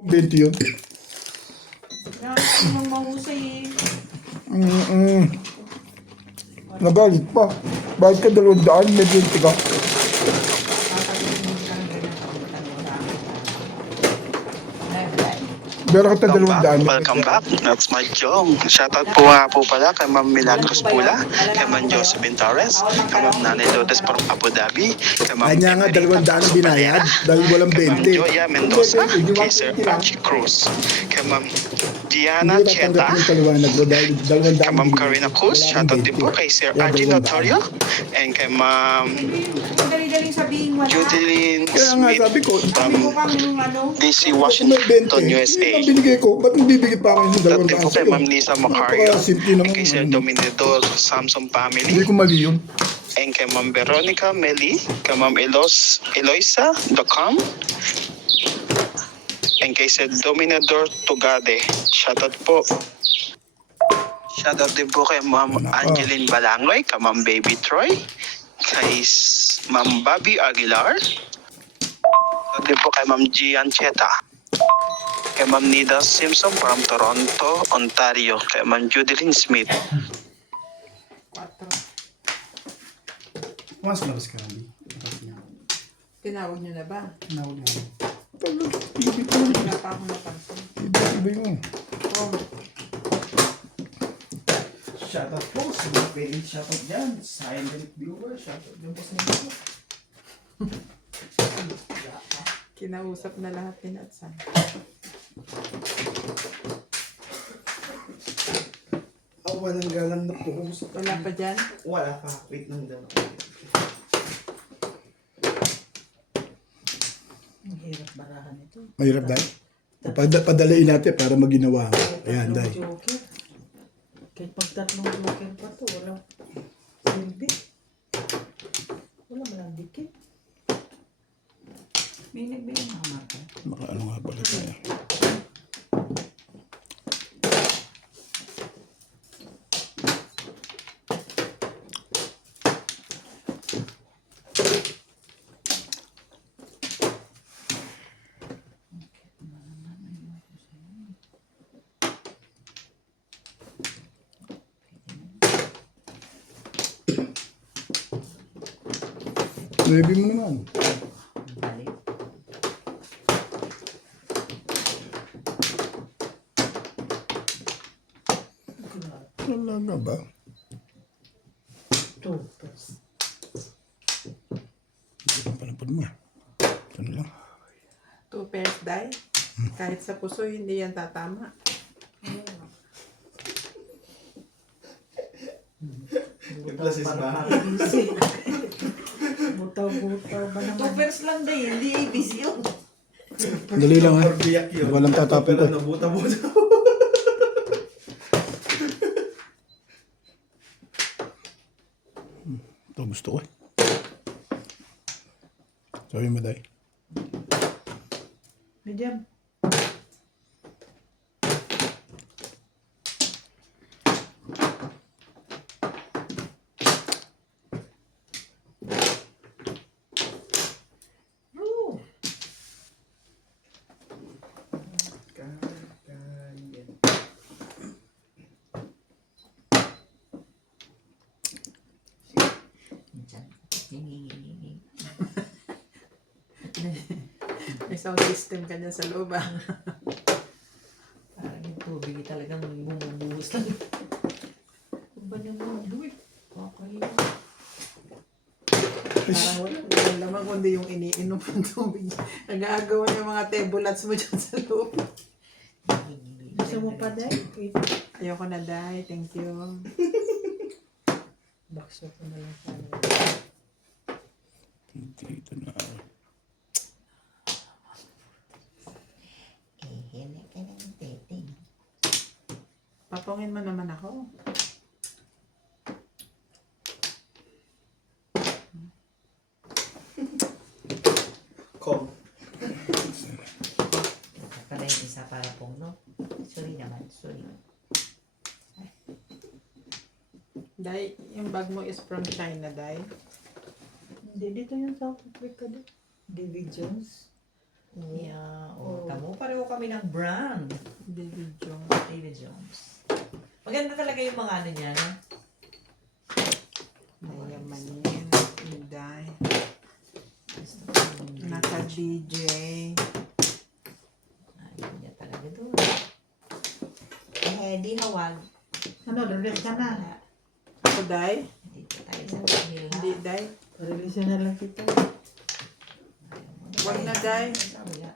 20 yun. Nais namang mahusay eh. Nagalit pa. Bakit ka 200, may 20 ka? Papagalitin ka ng ganyan kapag Meron ka Welcome back. That's my Jong. Shoutout po nga po pala kay Ma'am Milagros Pula, kay Ma'am Josephine Torres, kay Ma'am Nanay Lourdes from Abu Dhabi, kay Ma'am Kanya nga, Emerita 200 ang binayad dahil walang kay Ma'am 20. Joya Mendoza, Hindi, kay Sir 20 lang. Archie Cruz, kay Ma'am Diana Hindi Cheta, natanggap ng paliwanag mo dahil 200 kay Ma'am Karina Cruz, shoutout din po kay Sir Archie Notorio, and kay Ma'am Madali-daling sabihin wala. Judeline Kaya nga Smith sabi ko, Sabi ko from kang yung ano. DC, may Washington, 20. USA. Yun ang binigay ko. Ba't bibigay pa ako yung Dati 200 po kay sa'yo? Ma'am Lisa Macario, Napaka-simple naman. and kay Sir Dominador Samson Hindi Family, ko mali yun. and kay Ma'am Veronica Meli, kay Ma'am Eloisa Docam, and kay Sir Dominador Tugade. Shoutout po. Shoutout din po kay Ma'am Angeline Balangoy, kay Ma'am Baby Troy, kay Ma'am Bobby Aguilar, shoutout din po kay Ma'am Gian Cheta, kay Ma'am Nida Simpson from Toronto, Ontario, kay Ma'am Judeline Smith, 4. Mas labas ka rin. Tinawag niyo na ba? Tinawag na. Wala pa ako napansin. Iba yun. Oh, Shoutout po sa mga pwedeng shoutout dyan. Silent viewer, shoutout dyan po sa inyo. kinausap na lahat ni Natsan. Walang galang na po. Wala pa dyan? Wala pa. Wait lang daw. Ang hirap barahan ito. Mahirap dahil. Padalain natin para maginawa mo. Ayan, Tatlong dahil. joker. Kahit pag tatlong joker pa to, walang silbi. Wala malang dikit. May nagbigay ng mata. Ano nga pala tayo. Baby mo naman. Balik. Wala nga ba? Two pairs. Hindi ko panapod mo. Ito na lang. 2 pairs dye. Kahit sa puso, hindi yan tatama. Plus is ba? Butaw-butaw ba 2 naman? pairs lang dye, hindi ABC yun. Dali lang ha. Biyak yun. Walang tatapon ko. Pero nabuta-buta. Ito gusto ko eh. Sabi mo dahil. Medium. Oh, May sound system ka dyan sa loob ah. parang yung tubig talagang bumubuhos lang. Ano ba naman? Lord, kakahiya. Parang walang laman kundi yung iniinom ng tubig. Nag-aagawan yung mga tebulats mo dyan sa loob. Gusto mo pa dahil? Ayoko na dahil, thank you. Bakso ko na lang sana. Dito na. Papungin mo naman ako. Kong. Pala yung isa para pong, no? Sorry naman, sorry. Dahil yung bag mo is from China, dahil. Hindi, dito yung South Africa din. David Jones. Yeah. O, tamo, pareho kami ng brand. David Jones. David Jones. Maganda talaga yung mga ano niya, no? Mayaman yan. Inday. Gusto ko yung Naka-DJ. Ayaw niya talaga doon. Eh, di hawag. Ano, release ka na. Ako, Day? Dito tayo sa Manila. Hindi, Day. Release na lang kita. Wag na, Day. Wala.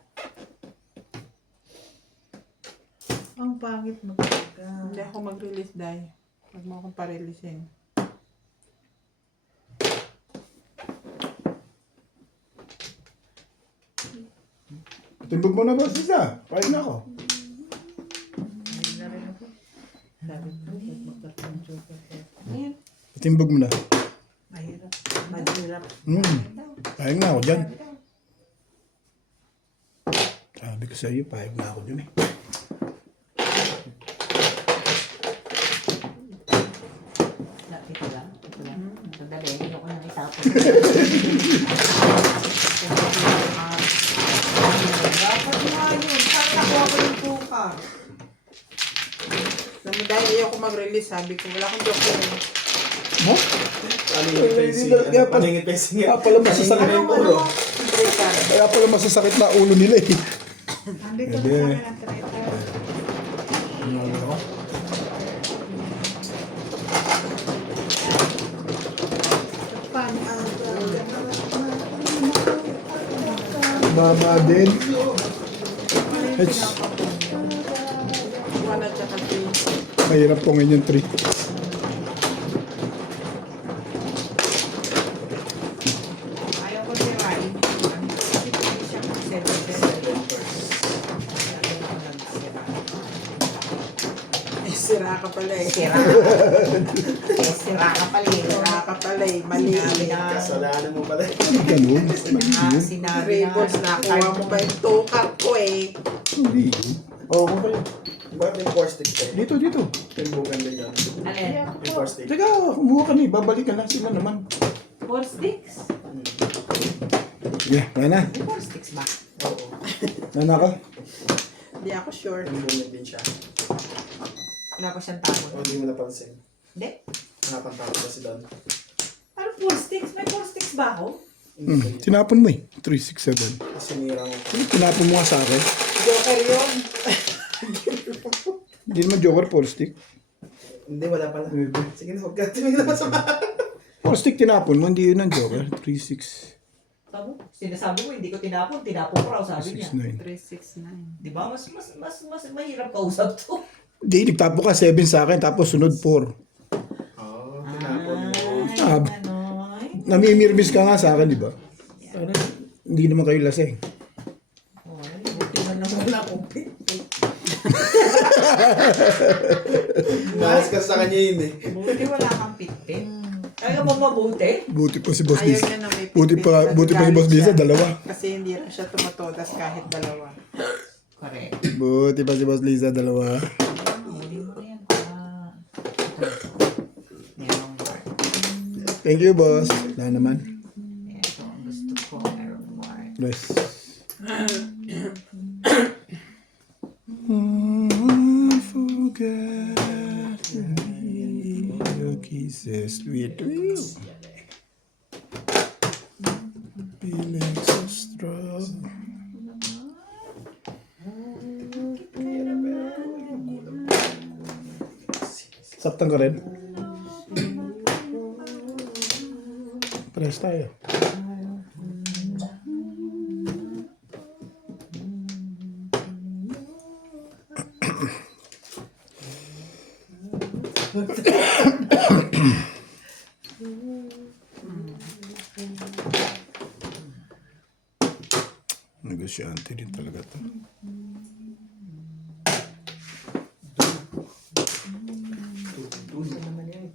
Ang pangit mo talaga. Hindi ako mag-release, Day. Wag mo akong pa-releasein. Timbog mo na ba, Sisa? Kain na ako. Ayun na rin ako. Sabi ko, ba't magtatlong joker ko? Ayan. Timbog mo na. Mahirap. Mahirap. Pahig na ako dyan. Sabi ko sa iyo, pahig na ako dyan eh. Ito lang. Ito lang. Sandali. Hindi ko nang itapon. Dapat nga yun. Saan nakuha ko yung tuka? Alam mo, Day, ayoko mag-release. Sabi ko, wala akong joker. Mo? Kaya pala masasakit na ulo. Kaya pala masasakit na ulo nila eh. Andito na sa akin ang traitor. Paano ang Mama din. It's, One at saka three. mahirap pongin yung 3. Ayaw ko si Ryan. Kasi pwede siya Sira ka pala eh. Sira. Sira ka pala eh. Sira ka pala eh. Mali. Kasalanan mo pala. Ganun. Sinabi na. Rebels, nakuha mo ba yung tukar ko eh? Hindi. Oo, kung kayo. Bakit may four stick tayo? Dito, dito. Timbugan din yan. Alin? May four stick. Teka, kumuha ka na eh. Babalik ka na. Sila naman. 4 sticks? Sige, kaya na. May 4 sticks ba? Oo. Nana ka. Hindi ako sure. Timbugan din siya. Wala pa siyang tapon. O, hindi mo napansin. Hindi. Nakapantapos na si Don. Ano 4 sticks? May 4 sticks ba ako? Tinapon mo eh. 3, 6, 7. Kasi sinira mo. Sige, tinapon mo nga sa akin. Joker yun. Hindi naman joker, 4 stick. Hindi, wala pala. Pwede. Sige na, huwag ka. Tumingin naman sa bahay. 4 stick tinapon mo, hindi yun ang joker. 3, 6, Sabi mo? Sinasabi mo, hindi ko tinapon. Tinapon ko raw, sabi niya. 6, 9. 369. Di ba? Mas mahirap kausap to. Hindi, nagtapo ka 7 sa akin, tapos sunod 4. Oo, tinapon mo. Ah, Anoy. namimirmis ka nga sa akin, di ba? Parang hindi naman kayo lasing. Oh, buti na lang wala akong pit. Nahas ka sa kanya yun eh. Buti wala kang pit-pit. Kaya mo mabuti? Buti pa si Boss Ayaw Lisa. niya na may Buti pa si Nagagalit Boss Lisa, siya. dalawa. Kasi hindi rin siya tumatodas kahit dalawa. Correct. Buti pa si Boss Lisa, dalawa. Huli mo na yan. Merong mark. Thank you, boss. Wala naman. Ito ang gusto ko. Merong mark. Yes. Forget your kisses with you. Feeling so strong. Saptan ka rin? Pares tayo. Negosyante din talaga to. Gusto naman yan.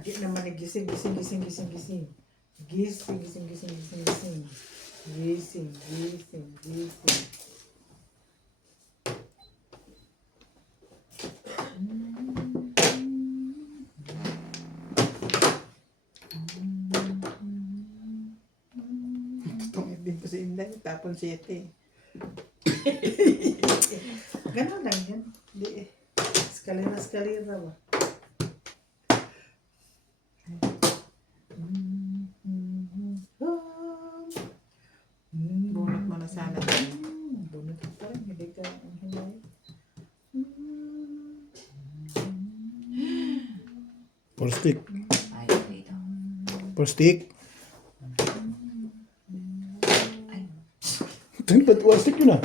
Di naman gising. Gising. Itong ibig ko si Inday. maghapon 7. Ganun lang yan. Di eh. Eskalera ba? Bunot mo na sana dyan. Bunot pa rin. Hindi ka ang hinay. For stick. For stick. Tingnan ba't for stick yun ah?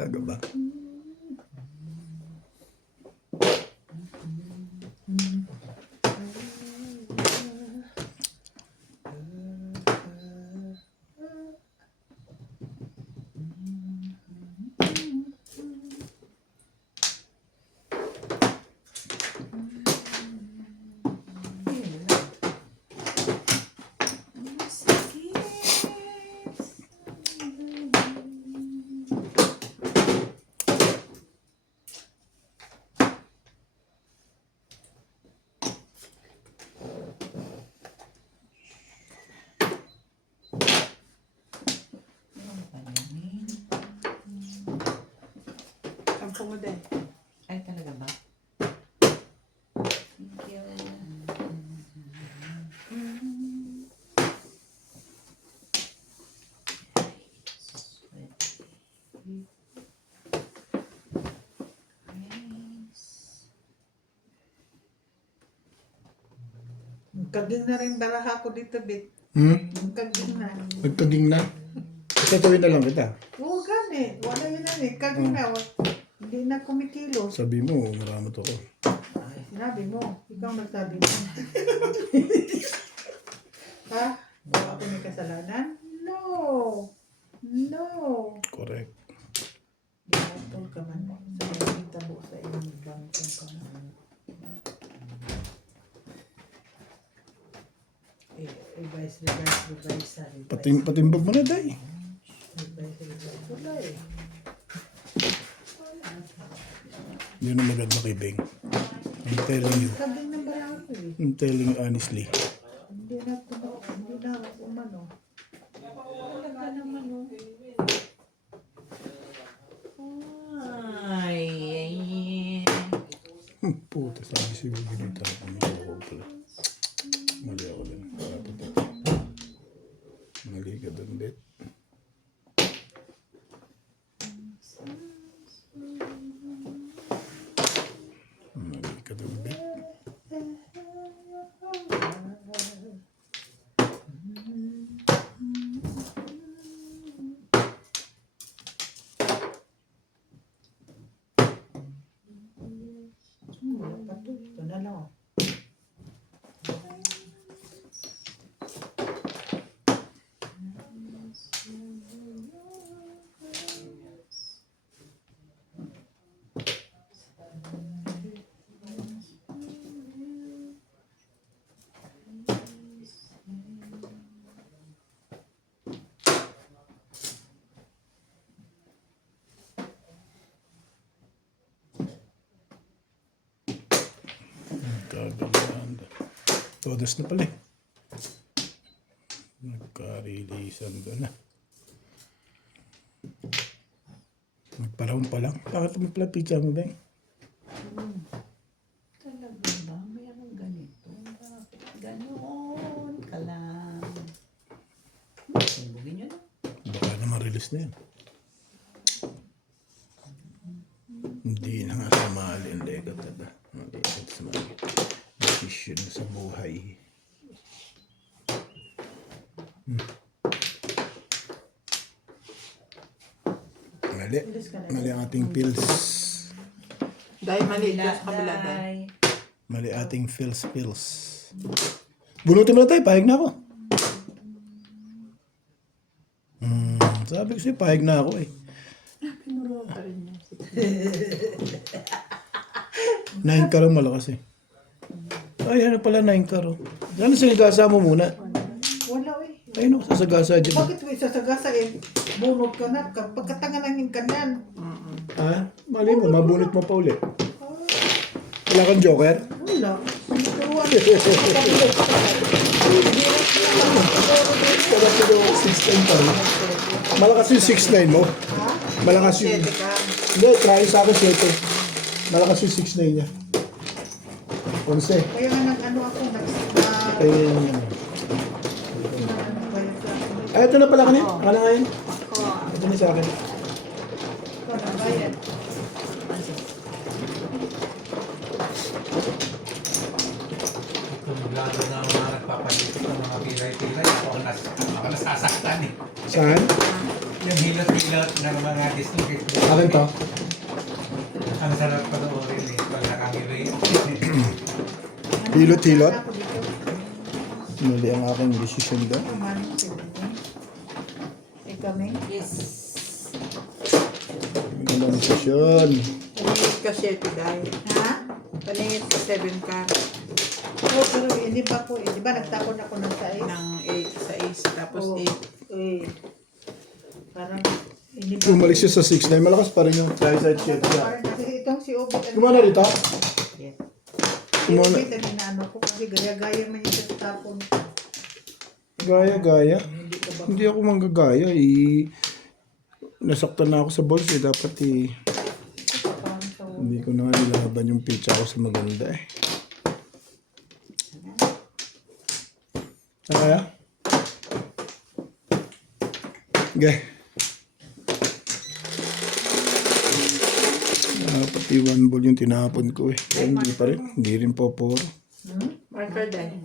Laga ba? Sampo mo din. Ay, talaga ba? Thank you. Kaging na rin baraha ko dito, Bit. Kaging na. Nagkaging na. Tatawin na lang kita. Oo, gani. Wala yun na eh. Kaging na. Hindi na kumikilo. Sabi mo, maramot ako. Sinabi mo. Ikaw nagsabi mo. Ha? Baka ako may kasalanan? No. No. Correct. Ginatol ka man. Sa mga tabo sa inyong bangkong ka man. Revise. Patimbag mo na, day. Revise. Wala eh. Yun ang maganda kay Beng. I'm telling you. Kaging na baraha ko eh. I'm telling you honestly. Hindi na umano. Talaga naman oh. Ay. Puta, sabi si Beng dito. Ako pala. Mali ako din. Mali ka dun, Bet. Mali ka dun, Bet. Wala pa to. Ito na lang oh. Kaganda. Todos na pala eh. Nagka-releasean ko na. Nagparahon pa lang. Bakit mo pala pizza mo, Beng? Talaga ba? Mayroong ganito? Bakit ganoon ka lang? Sumbugin nyo na. Baka naman release na yan. Hindi na nga sumali ang lega tada. Hindi na sumali. Decision sa buhay. Mali. Mali ang ating pills. Dahil mali dyan sa kabila dahil. Day. Mali ating pills. Bunutin mo na tayo. Pahig na ako. Sabi ko sa'yo, pahig na ako eh. Pinuro pa rin niya. 9 karo malakas eh. Ay, ano pala 9 karo? Ano sinigasa mo muna? Wala eh. Ayun ako, sasagasa dyan. Bakit may sasagasa eh? Bunot ka na. Pagkatangan ng kanan. Ha? Mali mo, mabunot mo pa ulit. Wala kang joker? Wala. Turuan ko. Kapatid. Sarap ko yung 6'9 pa rin. Malakas yung 6'9 mo. Malakas yung... Sete ka. Hindi, try sa akin 7. Malakas yung 6'9 niya. 11. Kaya nga nag-ano ako, Ayun. Ay, ito na pala kanina. Kala nga yun. Ito na sa akin. Bayad. Kung lalo na ang mga nagpapalit ng mga pilay-pilay, ako nasasaktan eh. Saan? Yung hilot-hilot ng mga dislocate. Akin to. Ang sarap panoorin eh, pag nakangiri. Hilot-hilot. Mali ang aking decision doon. Kami? Yes. Magandang decision. Paningit ka 7 dahil. Ha? Paningit ka 7 ka. Oo, pero hindi pa po. Di ba nagtapon ako ng sais? Ng 8 sa ace. Tapos Oo. 8. Eh, parang hindi pa. Bumalik siya sa 6'9. Malakas pa rin yung try side shot siya. Parang kasi itong si Obit. Kumana rito? Si Obit, ang inaano ko kasi gaya-gaya man yung sa tapon. Gaya-gaya. Hindi ka ba? Hindi ako manggagaya. Nasaktan na ako sa balls eh. Dapat Parang sa hindi ko na nga nilaban yung pitch ako sa maganda eh. Kaya? Okay. Pati 1 ball yung tinapon ko eh. Kaya hindi pa rin. Hindi rin po puro. Marker dahil.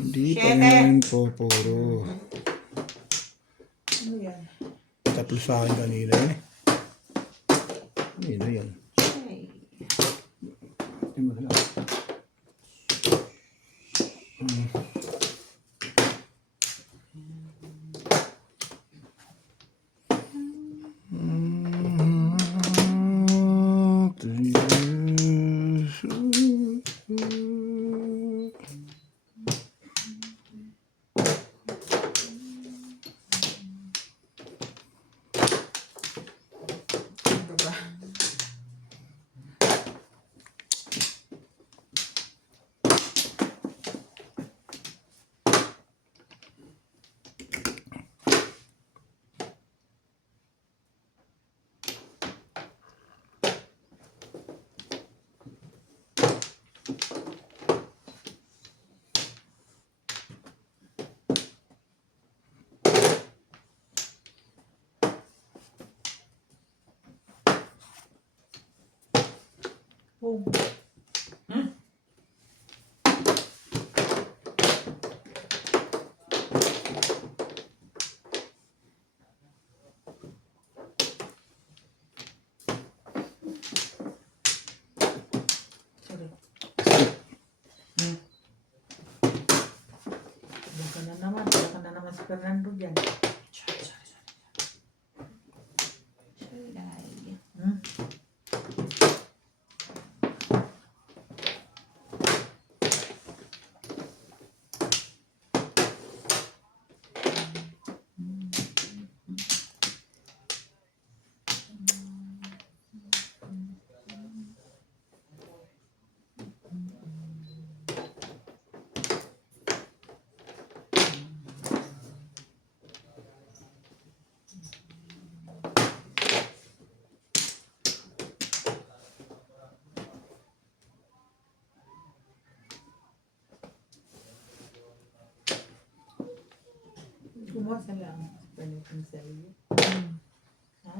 Hindi pa rin po puro. ano yan? Tatlo sa akin kanina yun eh. Kanina yan. Hindi mo lang. Ano ba? Oh. Sorry. Diyan ka na naman. Diyan ka na naman si Fernando dyan. Hmm? Kumuha sa lang. Pwede sa iyo. Ha?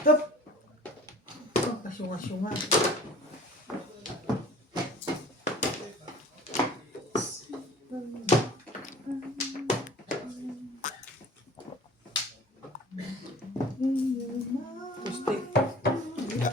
Stop! Oh, kasyunga-syunga. Gusto. Wala.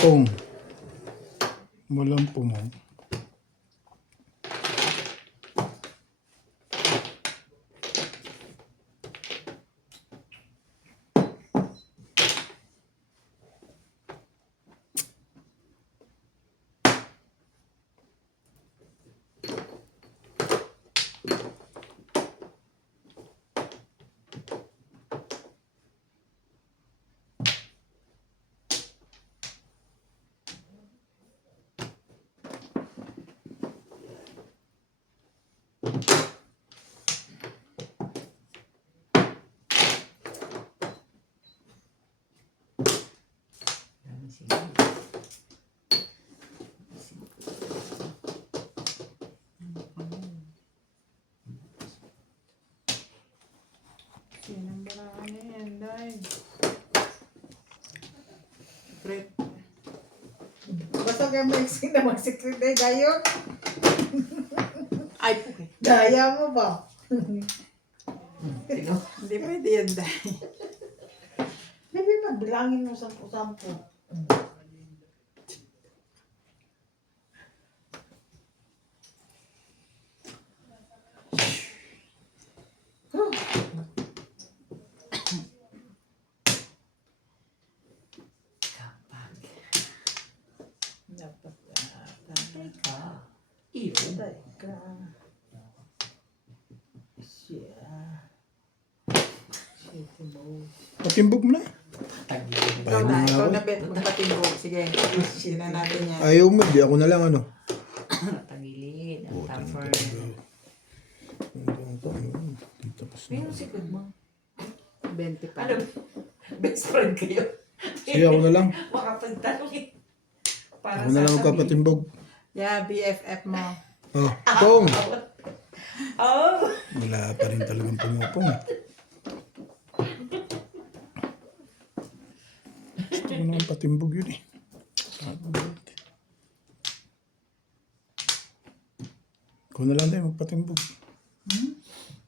Pong. Walang pumong. Sinambaraan na yan, dahil. Secret. Basta kayo magsing na mag-secret eh, gayon. Ay, okay. Daya mo ba? Hindi pwede yan, dahil. Baby, magbilangin mo 10-10. Dapat Iuday ka. Siya. Shit mo. Patimbog mo na. ikaw na, ikaw na bet, magpatimbog. Sige, sina natin yan. Ayaw mo, di ako na lang ano. Tagilid. Ang tougher. Tapos May yung sikod mo. 20 pa. Ano? Best friend kayo. sige, ako na lang. Makapagtanong eh. Para Ako na lang magpapatimbog. Yeah, BFF mo. Oh, Pong! Oh! Wala pa rin talagang pumupong. Gusto ko naman patimbog yun eh. Ikaw na lang din magpatimbog.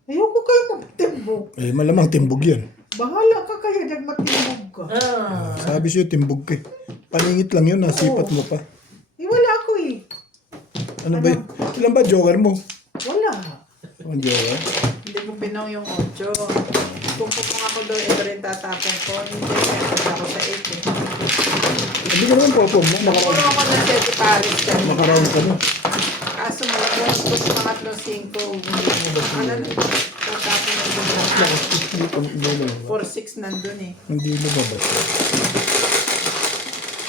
Ayoko kayo magtimbog. Eh, malamang timbog yan. Bahala ka kayo nagmatimbog ka. Sabi siya, timbog ka eh. Paningit lang yun, nasipat mo pa. Eh, wala ako eh. Ano ba yun? Ilan ba joker mo? Wala. Ang joker? Hindi ko pinong yung 8. Kung pumong ako doon, ito rin tatapon ko. Hindi, kaya ako sa 8 eh. Hindi ka naman popom mo. Puro Makaraon ako ng 7 Paris kanina. makaraon ka na. Kaso malagyan ko sa pangatlo 5. Ano na? Tatapon na doon lahat. Hindi na. 4-6 nandun eh. Hindi lumabas.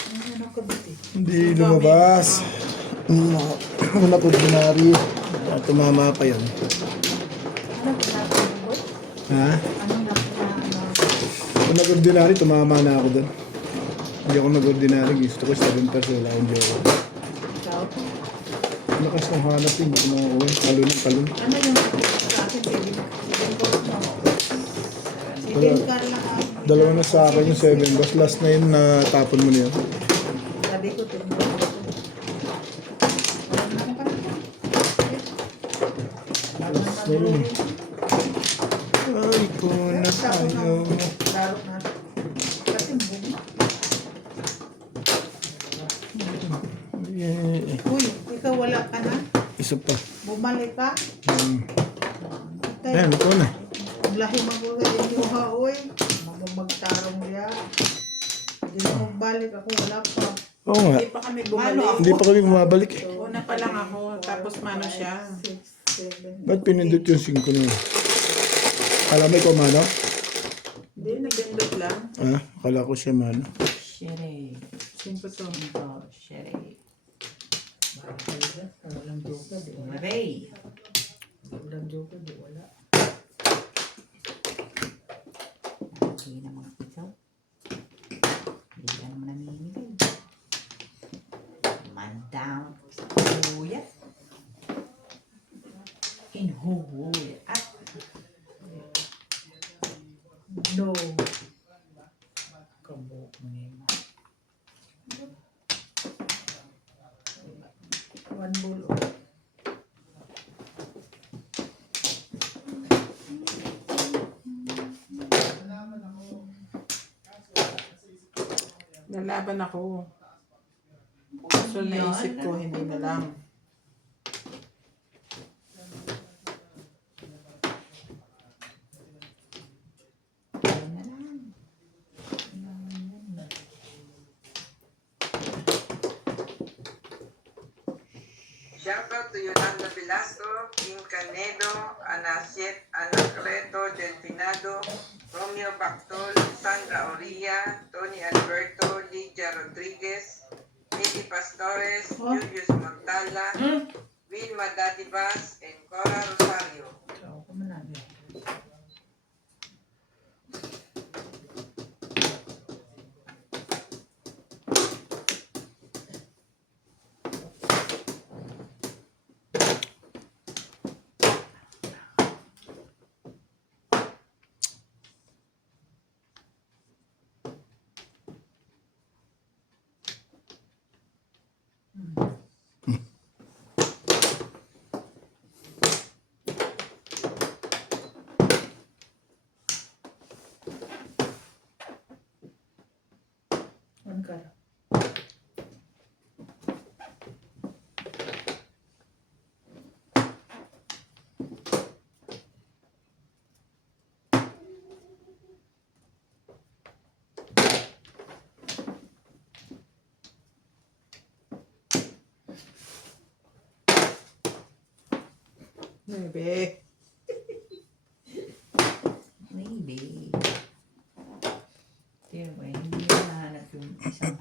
Ano ka ba eh? Hindi lumabas. Una po binari. Tumama pa yun. Ano ba natin mo? Ha? Ano na Kung nag-ordinary, tumama na ako doon. Hindi ako nag-ordinary. Gusto ko 7 pesos. Wala akong joker. ikaw? Lakas ng hanap yun. Hindi ko makakawin. Talon ng talon. Ano yung sa akin? Sige ko mo. Sige ka lang. Dalawa na sa akin yung 7 boss. Last na yun na tapon mo na yun. Sabi ko, timbog ko. Wala na ka na. Last na yun. Ay, ko na tayo. Laro na. Katimbog na. Yeah. Uy, ikaw wala ka na? Isa pa. Bumalik ka? Ayan, ito na. Lahi magulay yung ha, uy. Magtarong niya. Hindi na magbalik ako, wala pa. Oo nga. Hindi pa kami bumalik. Hindi pa kami bumabalik eh. Una pa lang ako, tapos mano siya. 6, 7. Ba't pinindot yung 5 na yun? Alam mo ikaw, mano? Hindi, nagdindot lang. Ah, akala ko siya, mano. Shere. 5 to. Oh, shere. Walang joke, di wala. Maray. Walang joke, di wala. Hindi na mga ikaw. Hindi ka naman namimigay. Man down. Kuya. Inhuhuya. At No. kabuk mo ngayon. One ball off. Lalaban ako. Kaso naisip ko, hindi na lang. Shoutout to Yolanda Velasco, Kim Canedo, Anacleto Delfinado, Romeo Bactol, Sandra Oria, Tony Alberto, Lydia Rodriguez, Lady Pastores, Julius Montala, Wilma Dadibas, and Cora Rosario. Ikaw, kumanagin. Ano ka? Bebe. Maybe. Pero ba, hindi na nahanap yung isang...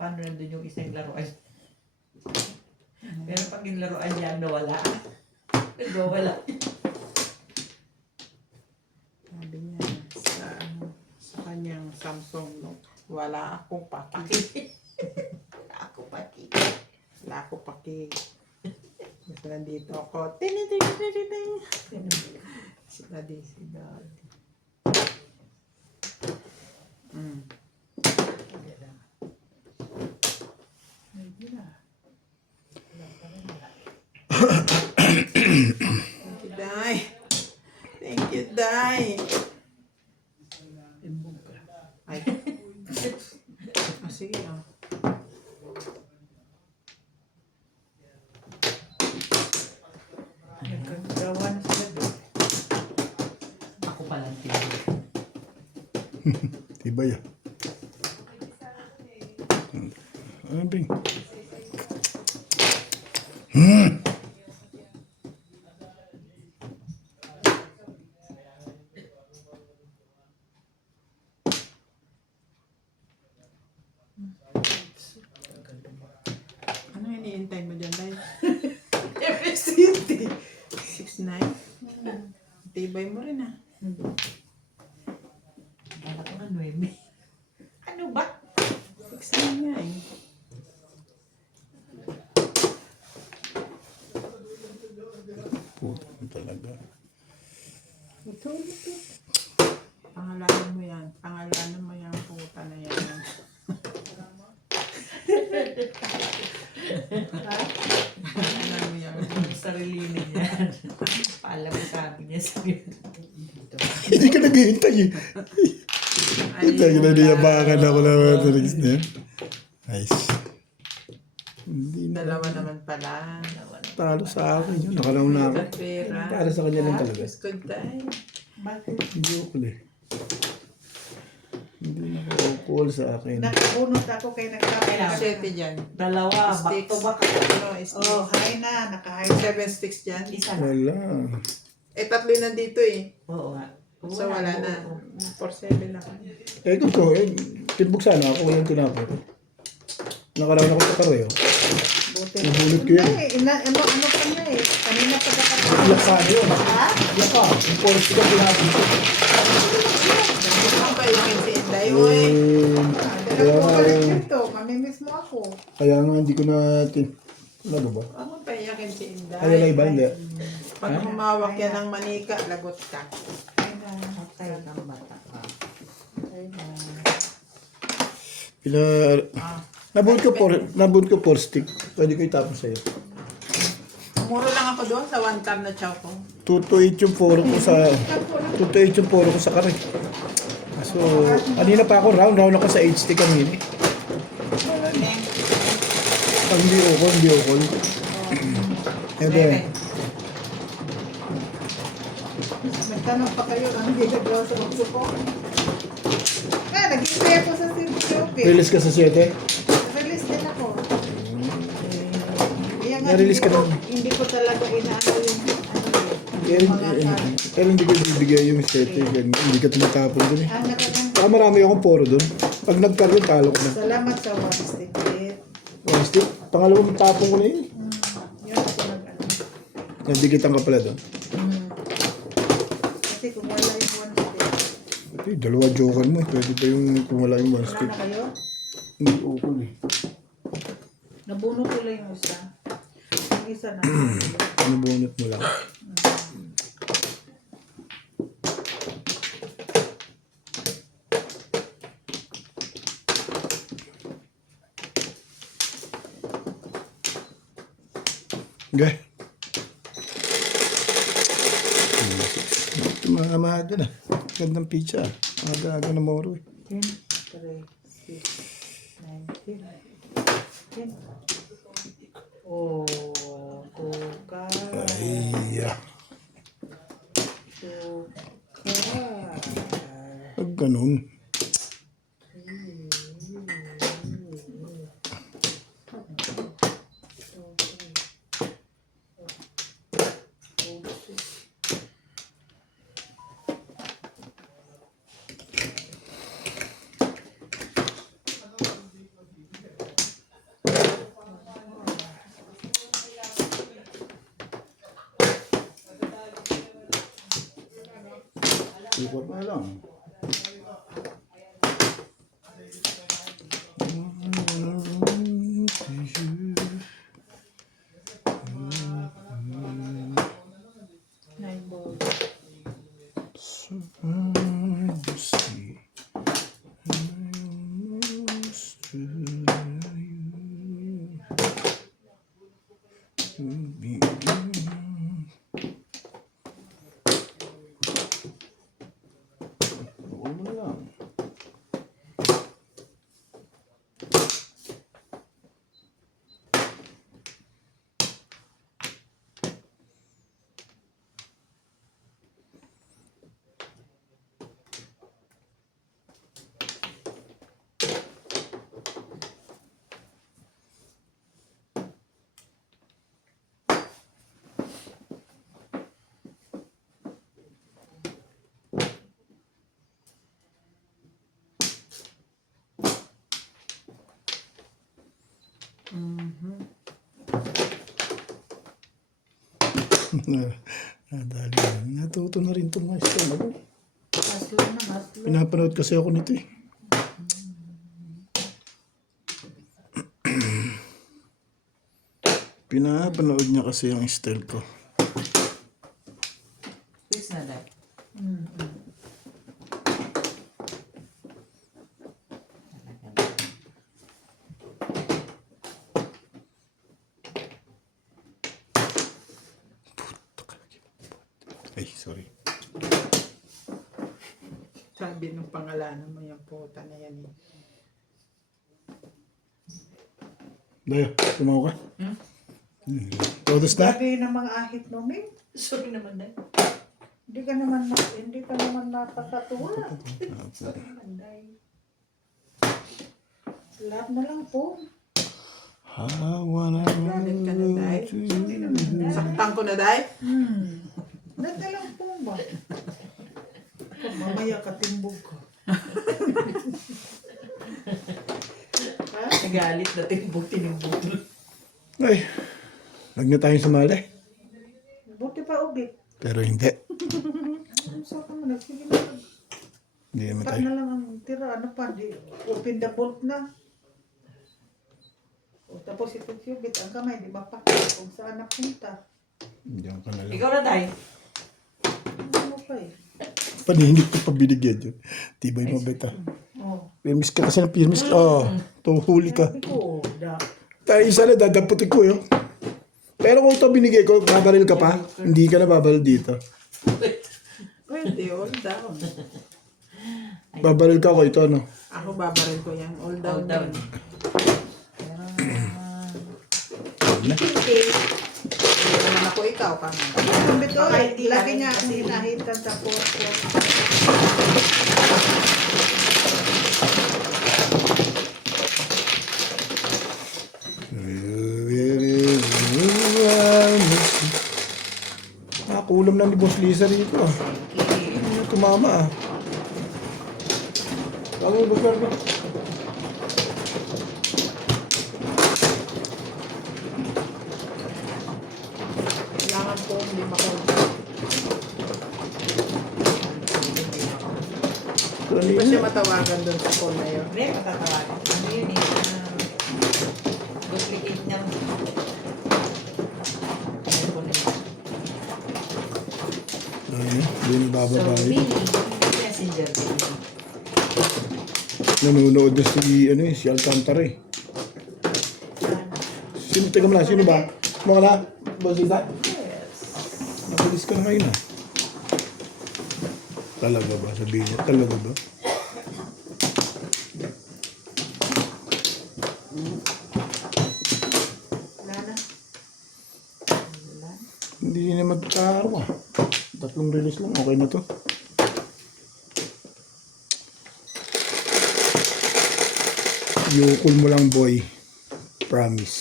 Paano nandun yung isang laruan? Pero pag yung laruan niya, nawala. Nagwawala. Sabi niya, sa kanyang Samsung Note, wala akong paki. Ako pati. Wala akong paki. Basta nandito ako. Ting. Si Daddy. Thank you, Day. Thank you, Day. Ay. Sige, Nagkagawa na sila doon. Ako palang tindi. Tiba ya. Ano bing? Ano iniintay mo dyan, Day? City. 6'9". Tibay mo rin, ah. Bala ko na 9. Ano ba? 6'9" nga, eh. Puto talaga. Ito. Pangalanan mo yan. Pangalanan mo yan, puta na yan. Pangalanan mo yan. Yung sarili niya. Paalam mo sabi niya sa Hindi ka naghihintay eh. Hindi na niyabangan ako na mga talags na yan. Nice. Hindi na. Dalawa naman pala. Talo sa akin yun. Nakalaw na ako. Pera. Para sa kanya lang talaga. Good time. Hindi ako eh. Hindi na ako sa akin. Nakabunot ako kay nagkakailangan. Sete dyan. Dalawa. Back Sticks. to back. Ano, sticks. Oh, high na. Naka-high 7 sticks dyan. Isa na. Wala. Eh, tatlo yung nandito eh. Oo nga. So, wala na. 4-7 na ako. Eh, kung ko, tinbuksan na ako yung tinapos. Nakalaw na ko sa kareo. Buti. Nabulot ko yun. Ano pa na eh. Kanina pa Iyak ka yun. Iyak ka. Yung forest ka tinapos. Ang payakin si Inday. Uy. Kaya nga, dito. Mamimiss mo ako. kaya nga hindi ko na ano ba? Ang payakin si Inday. Ay, wala iba, hindi. Pag humawak yan ng manika, lagot ka. Patay ng bata. Pila, nabunod ko 4 stick. Pwede ko itapon sa'yo. Muro lang ako doon sa one time na chow ko. 228 yung poro ko sa, 228 yung poro ko sa kare. Kasi So, kanina pa ako, round ako sa HT kanina. Pag hindi ukol. Ebe, Magtanong pa kayo, ang hindi nagawa sa magsuko. Nag-isaya po sa Sintiope. release ka sa 7? Release din ako. Kaya nga, Na-release ka hindi na. ko- Hindi ko talaga inaano yung Pero hindi ko bibigay yung 7. Hindi ka tumatapon dun eh. ang nakaganda. Baka marami akong poro dun. Pag nagkaroon, talo ko na. Salamat sa one stick it. Honestly, pangalawang tapon ko na yun. Yun ako nag-ano. Nadikitan ka pala dun. Kasi kung wala yung one stick. Okay, dalawa joker mo. Pwede pa yung kung wala yung one Wala stick. na kayo? Hindi ukol eh. Nabunot ko lang yung isa. Yung isa na. Ano bunot mo lang? Okay. Mga maaga na. Gandang pizza. Aga-aga na moro eh. 10, 3, 6, 9, 10. 10. Oh, kuka. Ay, Kuka. pag ganun. Ikot na lang. Nine ball. Nadali na. Natuto na rin itong mga stone ako. Haslo na, haslo. Pinapanood kasi ako nito eh. Pinapanood niya kasi yung style ko. Please na dahil. Ay, sorry. Sabi nung pangalanan mo yung puta na yan. Dayo, tumawa ka? Hmm? Todos na? Sabi ng mga ahit mo, Ming. Sorry naman dahil. Hindi ka naman napakatuwa. Sorry naman, Day. Lahat na lang po. Hawa na Galit ka na, Day. Saktan ko na, Day. Lahat na lang po ba? Mamaya katimbog ko. Ha? Nagalit na timbog. Ay, wag na tayong sumali. Buti pa ubit. Pero hindi. Ano sa ka mo? Sige na. Hindi naman Pat tayo. na lang ang tira. Ano pa? Di, open the bolt na. O, tapos ito yung bit. Ang kamay, di ba pa? Kung saan napunta. Diyan ka na lang. Ikaw na dahil. Ano pa eh? Paninigit ko pa binigyan yun. Tibay mo beta. Oh. Pirmis ka kasi ng pirmis. Oh, tuhuli ka. Sabi ko, Tayo isa na dadaputin ko yun. Pero kung ito binigay ko, babaril ka pa. Hindi ka na babaril dito. pwede, all down. Babaril ka ko ito, ano? Ako babaril ko yan. All down. All down. Hindi. Hindi naman ako ikaw ka na. Sabi ko, Baka hindi lagi namin nga kasi- hinahitan sa porko. Kulam na ni Boss Lisa rito ah. Hindi tumama ah. Tama mo, Boss Gardo. Kailangan ko hindi makulong. Hindi ba siya matawagan doon sa call na yun? Hindi, matatawagan. Ano yun eh? Duplicate niyang telephone na yun. Ayun, hindi na So, bababa Billy, ito. messenger Billy. Nanonood na si Alcantara eh. Sino, teka mo na, sino ba? Mga na, Boss Lisa? Mabilis ka na ngayon ah. Talaga ba? Sabihin niya, talaga ba? Wala na. Hindi na magkaro ah. 3 release lang, okay na to. Yukul mo lang boy. Promise.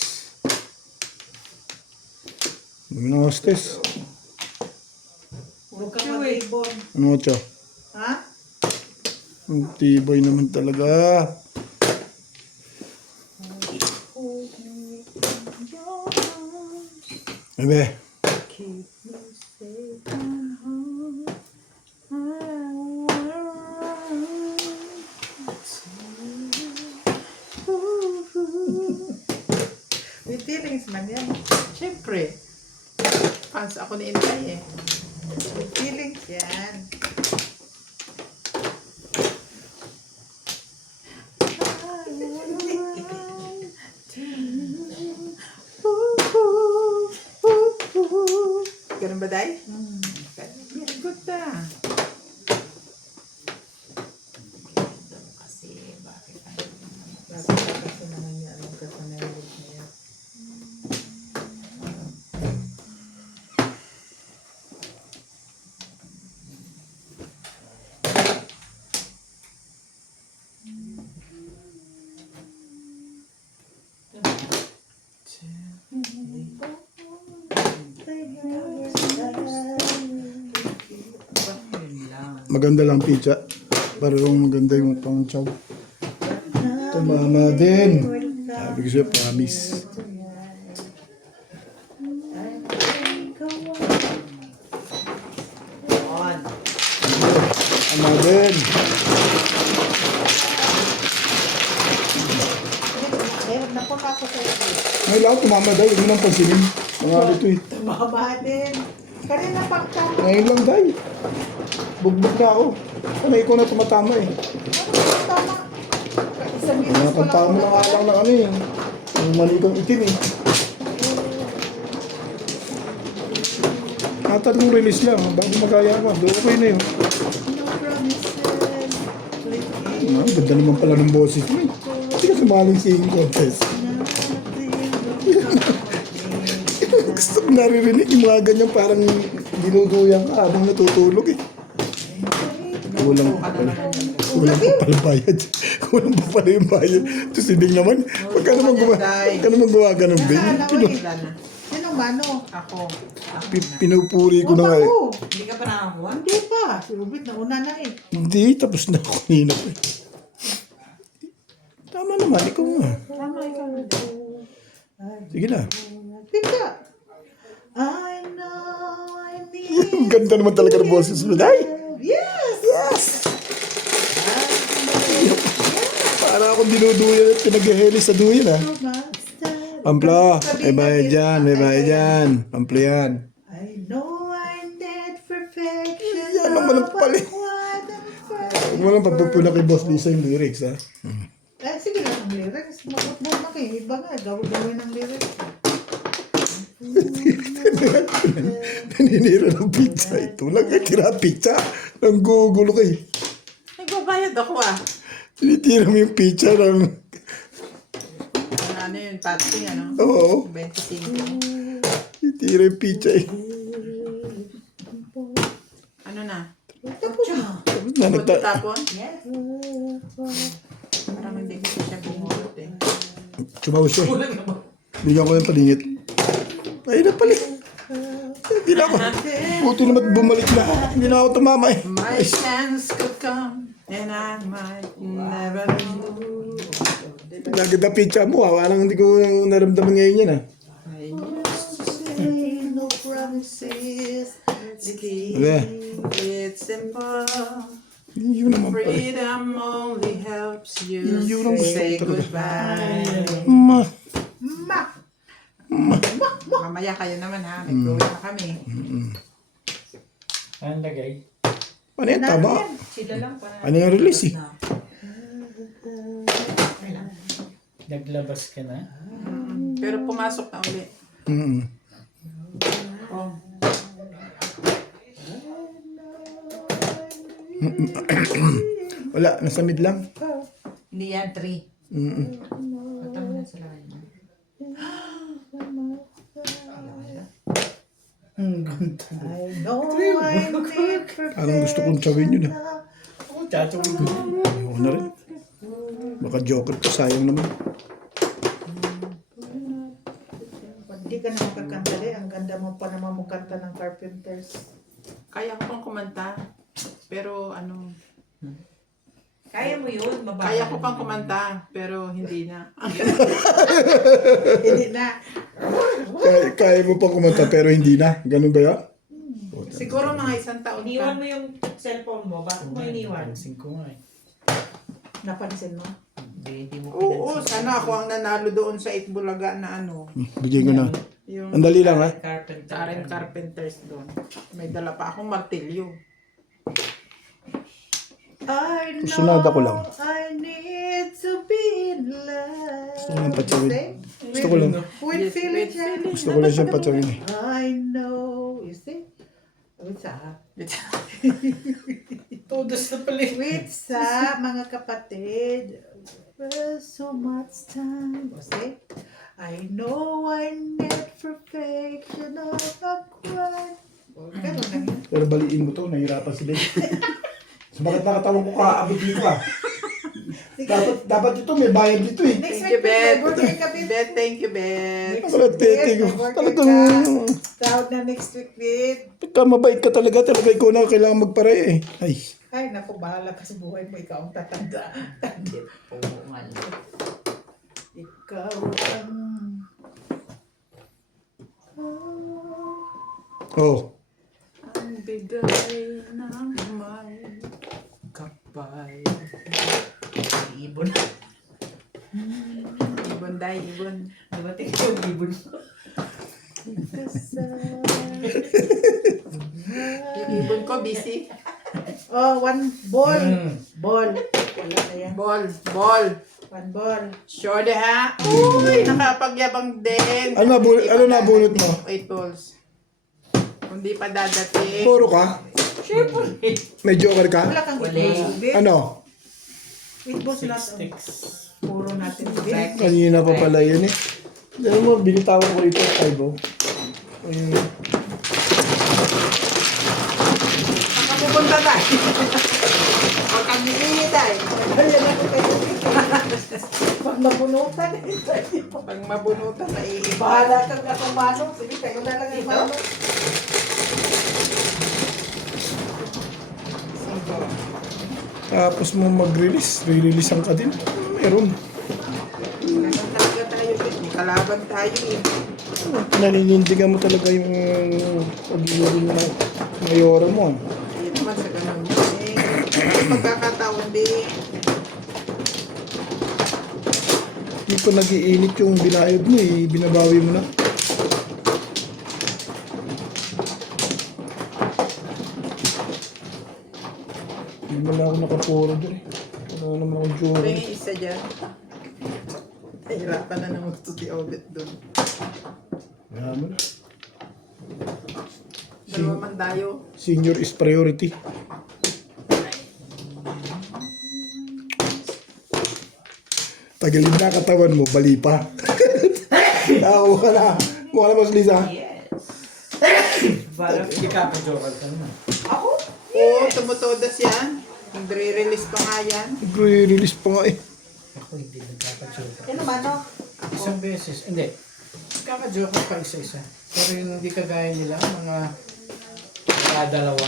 Dami ng hostess. Huwag kang mag-ibon. Ano ocho? Ha? Ang tibay naman talaga. Bebe. Keep me safe and home. I With feelings man yan. Siyempre. Fans ako ni Intay eh. With feelings yan. Ganun ba, Day? Very good na. Kasi, bakit ano? Kasi naman niya alam ka sa narinig niya. Yun lang. Maganda lang pizza. Parang maganda yung pang chow. Tumama din. Sabi ko siya, promise. On. Tama din. Meron na po ako sa iyo. May lahat tumama daw. Huwag mo nang pansinin. Mga ito eh. Tumama din. Kanina pagtama. Ngayon lang dahil. Bugbog na ako. Panay ko na tumatama eh. Ano tama? Isang Mga minutes ko pagtama na nga lang ng ano eh. Yung manikong itim eh. Tatlong release lang. Bago magaya ka. Okay na yun. No promises. Ah, ganda naman pala ng boses mo eh. Hindi ka sumaling singing contest. Gusto ko naririnig yung mga ganyan parang dinuduyang ka habang natutulog eh. Kulang pa pala. Kulang pa pala bayad. Kulang pa pala yung bayad. Tapos hindi naman. Huwag ka naman gumawa ka ng baby. Wala na. Sino mano? Ako. Pinupuri ko na nga eh. Ako. Hindi ka pa nakakuha? Hindi pa. Si Rubit na una na eh. Hindi, tapos na ako kanina pa eh. Tama naman, ikaw nga. Tama ikaw. Sige na. Pika. I know I need Ang ganda naman talaga ng boses mo. Ay! Yes! Yes! Para akong dinuduyan at pinag-heli sa duyan ah. Ampla, may bayad dyan, may bayad dyan. Ampla yan. I know I need perfection. Yan naman ang pali. Huwag mo lang pagpupuna kay Boss Lisa yung lyrics ha. Eh, sige lang ang lyrics. Magot mo kayo. Iba nga, gawin ng lyrics. Naninira ng pizza. Ito lang, tira pizza. Nang gugulo kayo. Nagbabayad Bayad ako ah. Tinitira mo yung pizza ng... Ano yun, patsing ano? Oo. 25. Tinitira yung pizza eh. Ano na? Tapos na. Tapos na nagta... Tapon? Yes. Parang hindi ko siya bumulot eh. Sumaw siya. Bigyan ko yung paningit. Ay na pala. Hindi na ako. Buti naman bumalik na. Hindi na ako tumama eh. My chance could come and I might never know. Naganda pizza mo ah. Parang hindi ko naramdaman ngayon yan ah. I used to say no promises. Wala. It's simple. Yun naman pala. Freedom only helps you Yun ang say gusto ko goodbye. Ma. Mamaya kayo naman ha. May program na kami. Ang lagay. Ano yan? Tama. Sila lang pa. Ano yung release eh? Naglabas ka na. Pero pumasok na uli. Mm. Oh. Wala. Nasa mid lang. Hindi yan, 3. Mm. Patama na sa lahat. I know I need Parang gusto kong tsawin yun ah. Oo, tatawin ko. Ayoko na rin. Baka joker ko. Sayang naman. Hindi ka na makakanta rin. Ang ganda mo pa naman mukanta ng Carpenters. Kaya ko pang kumanta. Pero ano, Kaya mo yun, mababa. kaya ko pang kumanta. Pero hindi na. Hindi na. Kaya mo pa kumanta pero hindi na. Ganun ba yan? Siguro mga 1 taon Iniwan pa. mo yung cellphone mo. Bakit mo iniwan? Pansin ko nga eh. Napansin mo? Hindi mo Oo, sana ako ang nanalo doon sa Itbulaga na ano. Bigyan ko na. Yung Ang dali lang ha. Carpenter. Karen Carpenters doon. May dala pa akong martilyo. I know Susunod ako lang. I need to be in love. Gusto ko lang patsawin. Gusto ko lang. With Yes, feeling with feeling. Gusto ko lang siyang patsawin eh. I know. You see? With sa. Todos na pala eh. With sa, mga kapatid. There's so much time. You see? I know I need perfection of a crime. Ganun lang yun. Pero baliin mo to. Nahirapan si Ben. So bakit nakatawag ko kaabot dito ah? Dapat ito may bayad dito eh. Next Thank you, week, may Bet. birthday ka, Bet. Bet, thank you, Bet. Wala tete ko. Talagang Sahod na next week, Bet. pagka mabait ka talaga ikaw na kailangan magpare eh. Ay. Ay, naku, bahala ka sa buhay mo. Ikaw ang tatanda. Ikaw ang... Oh. Ang bigay ng may kapal. Ibon. Ibon day, ibon. Di ba tingin yung ibon? Yung ibon ko, busy. Oh, one ball. Ball. Wala na yan. Ball, ball. One ball. Sure de ha? Uy, nakapagyabang din. Ano nabunot mo? 8 balls. Kung di pa dadating. Puro ka? May joker ka? Wala kang balls. Ano? With balls lahat. Sticks. Puro natin. Bet. Kanina pa pala yun eh. Dahil mo, binitawan ko ito, 5 oh. Ayun. Nakapupunta tayo. Huwag kang nilingi tayo. Ayan ako kayo. Pag mabunutan, Pag mabunutan, naiiba. bahala kang akong manong. Sige, kayo na lang yung manong. Tapos mo mag-release, re-releasean ka din. Meron. Ganun talaga tayo. May kalaban tayo eh. Naninindigan mo talaga yung pag-iwin na mayora mo. Hindi naman sa ganun yun eh. Ang pagkakataon din. Hindi pa nag-iinit yung binayad mo eh. Binabawi mo na. Hindi mo na ako nakapuro doon eh. Wala naman akong Ito jewelry. yung isa dyan. Nahirapan na naman ito si Obet doon. Wala mo na. Dalawa man tayo. Senior is priority. Tagal yung nakatawan mo, bali pa. Mukha na. Mukha na, Boss Lisa. Yes. Parang hindi ka pa-joker ka naman. Ako? Oo, tumutodas yan. Nagre-release pa nga yan. Nagre-release pa nga eh. Ako hindi nagkaka-joker. Ano ba, no? Isang beses, hindi. Kaka-joker pa isa-isa. Pero yung hindi kagaya nila, mga dalawa.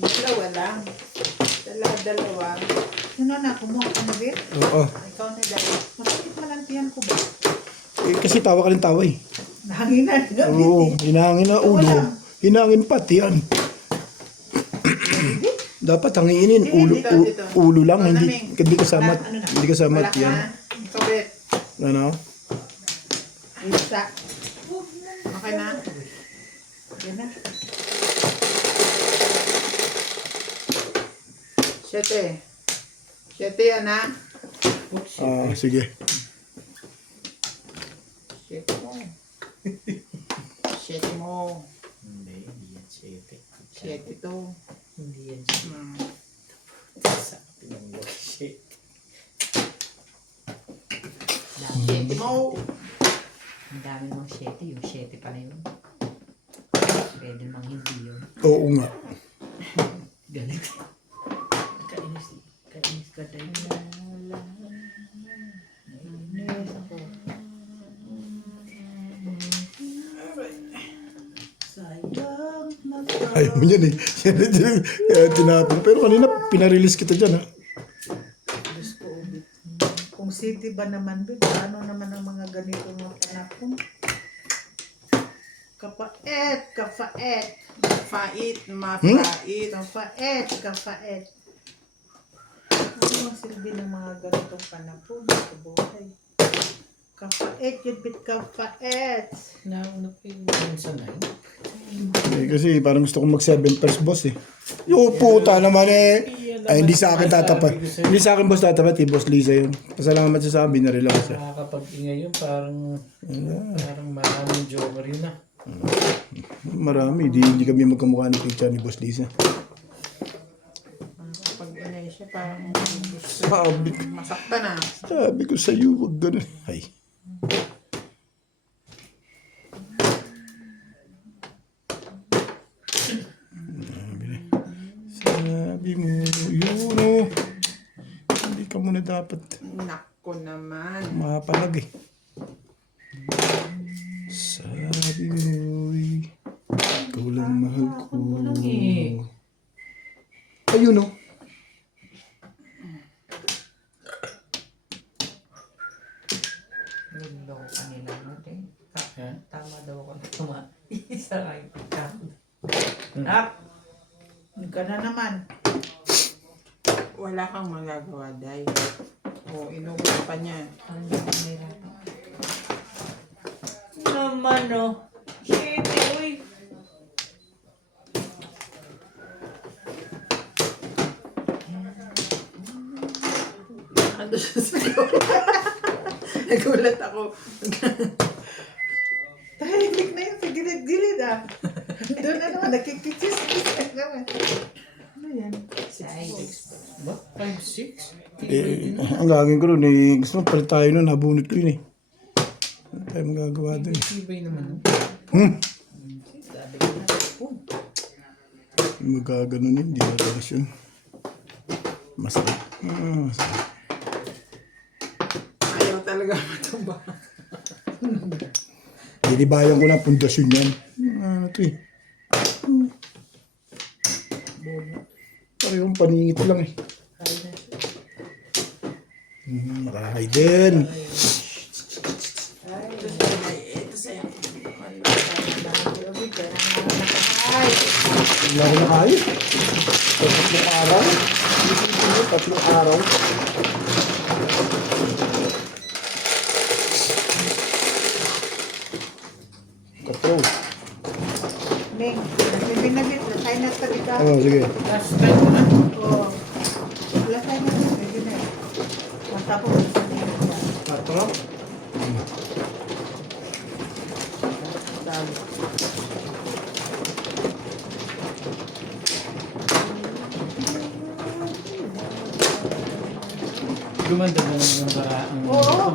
Dalawa lang. Dalawa. Sino na, kumuha ka na, Bit? Oo. Ikaw na, Dali. Masakit malantiyan ko ba? Eh, kasi tawa ka ng tawa eh. Nahanginan na, Bit. Oo, hinangin na ulo. Hinangin pati yan. Dapat hangiinin ulo lang, hindi kasama Wala yan. ka. Ikaw, Bet. Ano? Isa. Okay na. Yan na. 7. 7 yan, ha? Ah, sige. 7 mo. 7 mo. Hindi yan 7. 7 to. Hindi yan 7. Hmm. Sa pinangwag 7. 7 mo. Ang dami mong 7. Yung 7 pala yun. Pwede mang hindi yun. Oo nga. Galit. Kainis ka tayo. Nainis ako. Sayang na Ayaw mo yan eh. Yan, tinapon. Pero kanina, pinarelease kita dyan ha. Diyos ko, Bit. Kung city ba naman, Bit, ano naman ang mga ganito ng panakon? Kapait. Mapait. Mapait. Kapait. Ano ang silbi ng mga ganitong panakon sa buhay? Kapait, yun, Bit, kapait. Nauna pa yung 1 sa 9. Eh, kasi parang gusto kong mag 7 first boss eh. Yung puta naman eh. Ay, hindi sa akin tatapat. Hindi sa akin boss tatapat eh. Boss Lisa yun. Pasalamat siya sa akin, binarelax siya. Nakakapag-ingay yun, parang maraming joker yun ah. Marami. Hindi kami magkamukha ni picture ni Boss Lisa. Pag inay siya, parang masaktan na. Sabi ko sa'yo, wag ganun. Ay. Sabi mo, yun o. Hindi ka muna dapat Nako naman. mapalag eh. Sabi mo, ikaw lang mahal ko. Ayun o. Niloko ka nila natin. Ha? Tama daw ako na tuma. Isa lang yung pagkakot. Up! Yun ka na naman. Wala kang magagawa, Day. O, inuwi pa niya. Ano yung nahirapan? Naman oh. Shit, uy. Ando siya sa Nagulat ako. Tahimik na yun sa gilid-gilid ah. Doon na naman, nakikikis-kis naman. Ano yan? Ba? 5-6? Eh, ang gagawin ko rin eh. Gusto mo palit tayo nun, nabunot ko yun eh. Ano tayo magagawa dun eh. Ibay naman. Magkaganon yun, hindi na tagas yun. Masakit. Masakit. Ayaw talaga matumba. Dinibayan ko lang pundasyon yan. Ano to eh. Parehong paningit lang eh. Marahay din. Ito sa'yo. Wala ko na kayo. Tatlong araw. Tatlong araw. Katro. Ning, binabit na tayo na tabi ka. Oh, sige. Last time na. Oo. Wala tayo na tabi. Pwede na. Matapos. Katro. Gumanda na naman ang paraan. Oo.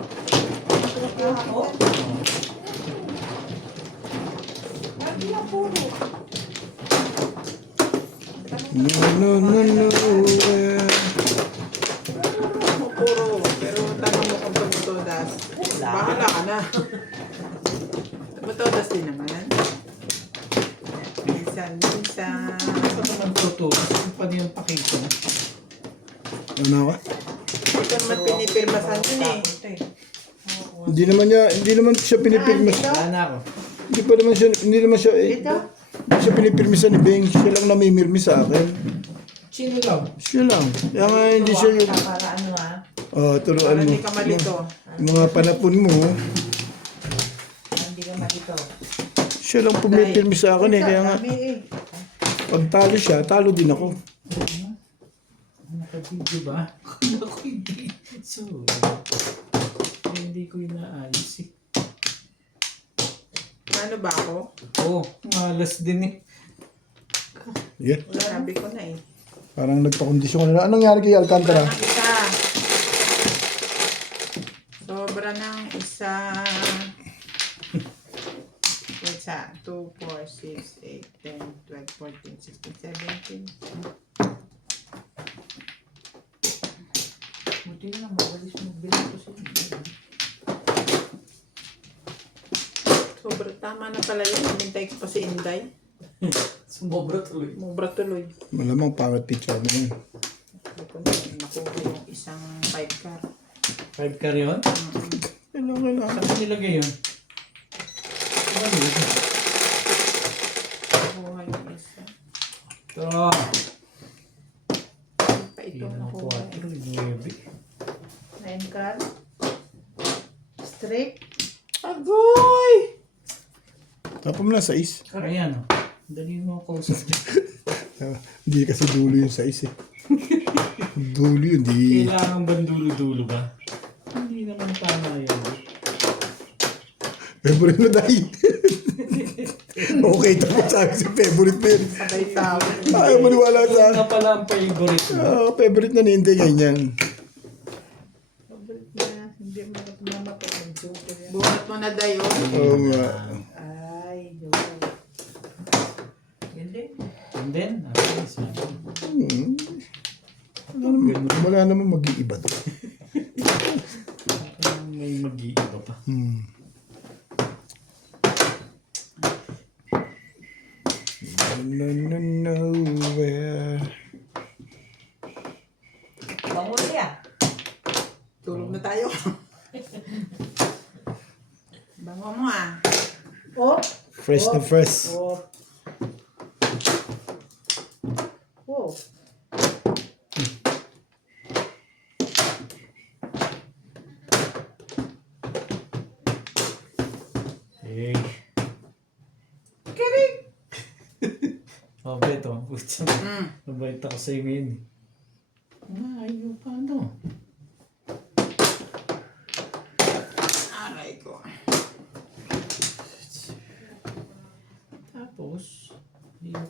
No, where. Puro. Pero tanong mo kung tumutodas. Bahala ka na. Tumutodas din naman. Minsan. Ito naman totoo. Pa yung pakito. Ano ka? Ito naman pinipirmasan yun eh. Hindi naman siya pinipirmis. Wala na ako. Hindi naman siya, Dito. hindi siya pinipirmisan ni Beng. Siya lang namimirmis sa akin. Sino lang? Siya lang. Kaya nga hindi siya yung, Para ano turuan Para mo. hindi ka malito. Yung mga panapon mo, hindi ka malito. siya lang pumipirmis sa akin eh. Kaya nga, Kami eh. pag talo siya, talo din ako. Nakabidyo ba? Ako hindi. So, hindi ko inaayos eh. Ano ba ako? Oo, malas din eh. Yeah. Sabi ko na eh. Parang nagpakondisyon ko na. Anong nangyari kay Alcantara? Sobra ng isa. Sobra ng isa. What's that? 2, 4, 6, 8, 10, 12, 14, 16, 17. Buti na lang, magalis mo bilang ko siya. Sobra. Tama na pala yun. Hintay ko pa si Inday. Sumobra tuloy. Mubra tuloy. Malamang pangit picture mo yun. Sabi ko na, nakuha yung isang 5 car. 5 car yun? Kailangan. Saan ko nilagay yun? Ano yun? Nakuha yung isa. Ito. Pa ito Yan ang nakuha. 4, 9. 9 card. Straight. Agoy! Tapos mo na sa is. Ayan o. Dali mo ako sa Hindi kasi dulo yung size eh. Dulo yun, di. Kailangan ba dulo-dulo ba? Hindi naman tama yun. Favorite na dahil. Okay, tapos sabi si favorite mo yun. Sabay tao. Ayaw maniwala sa Ito na pala ang favorite mo. favorite na ni Inday ganyan. Pabalik na. Hindi mo nagmamapag ng joker yan. Bunot mo na dayo. Oo nga. Ay, joker. Hindi. And then, okay, so, Wala naman mag-iiba doon. may mag-iiba pa. Nowhere. Panguli ah. Tulog na tayo. Bango mo ah. Oh. Fresh na fresh. Oh. Oh. Hey. Oh, Beto, putya. Mabait ako sa'yo ngayon. Ayaw pa ano. Aray ko. Tapos, yun.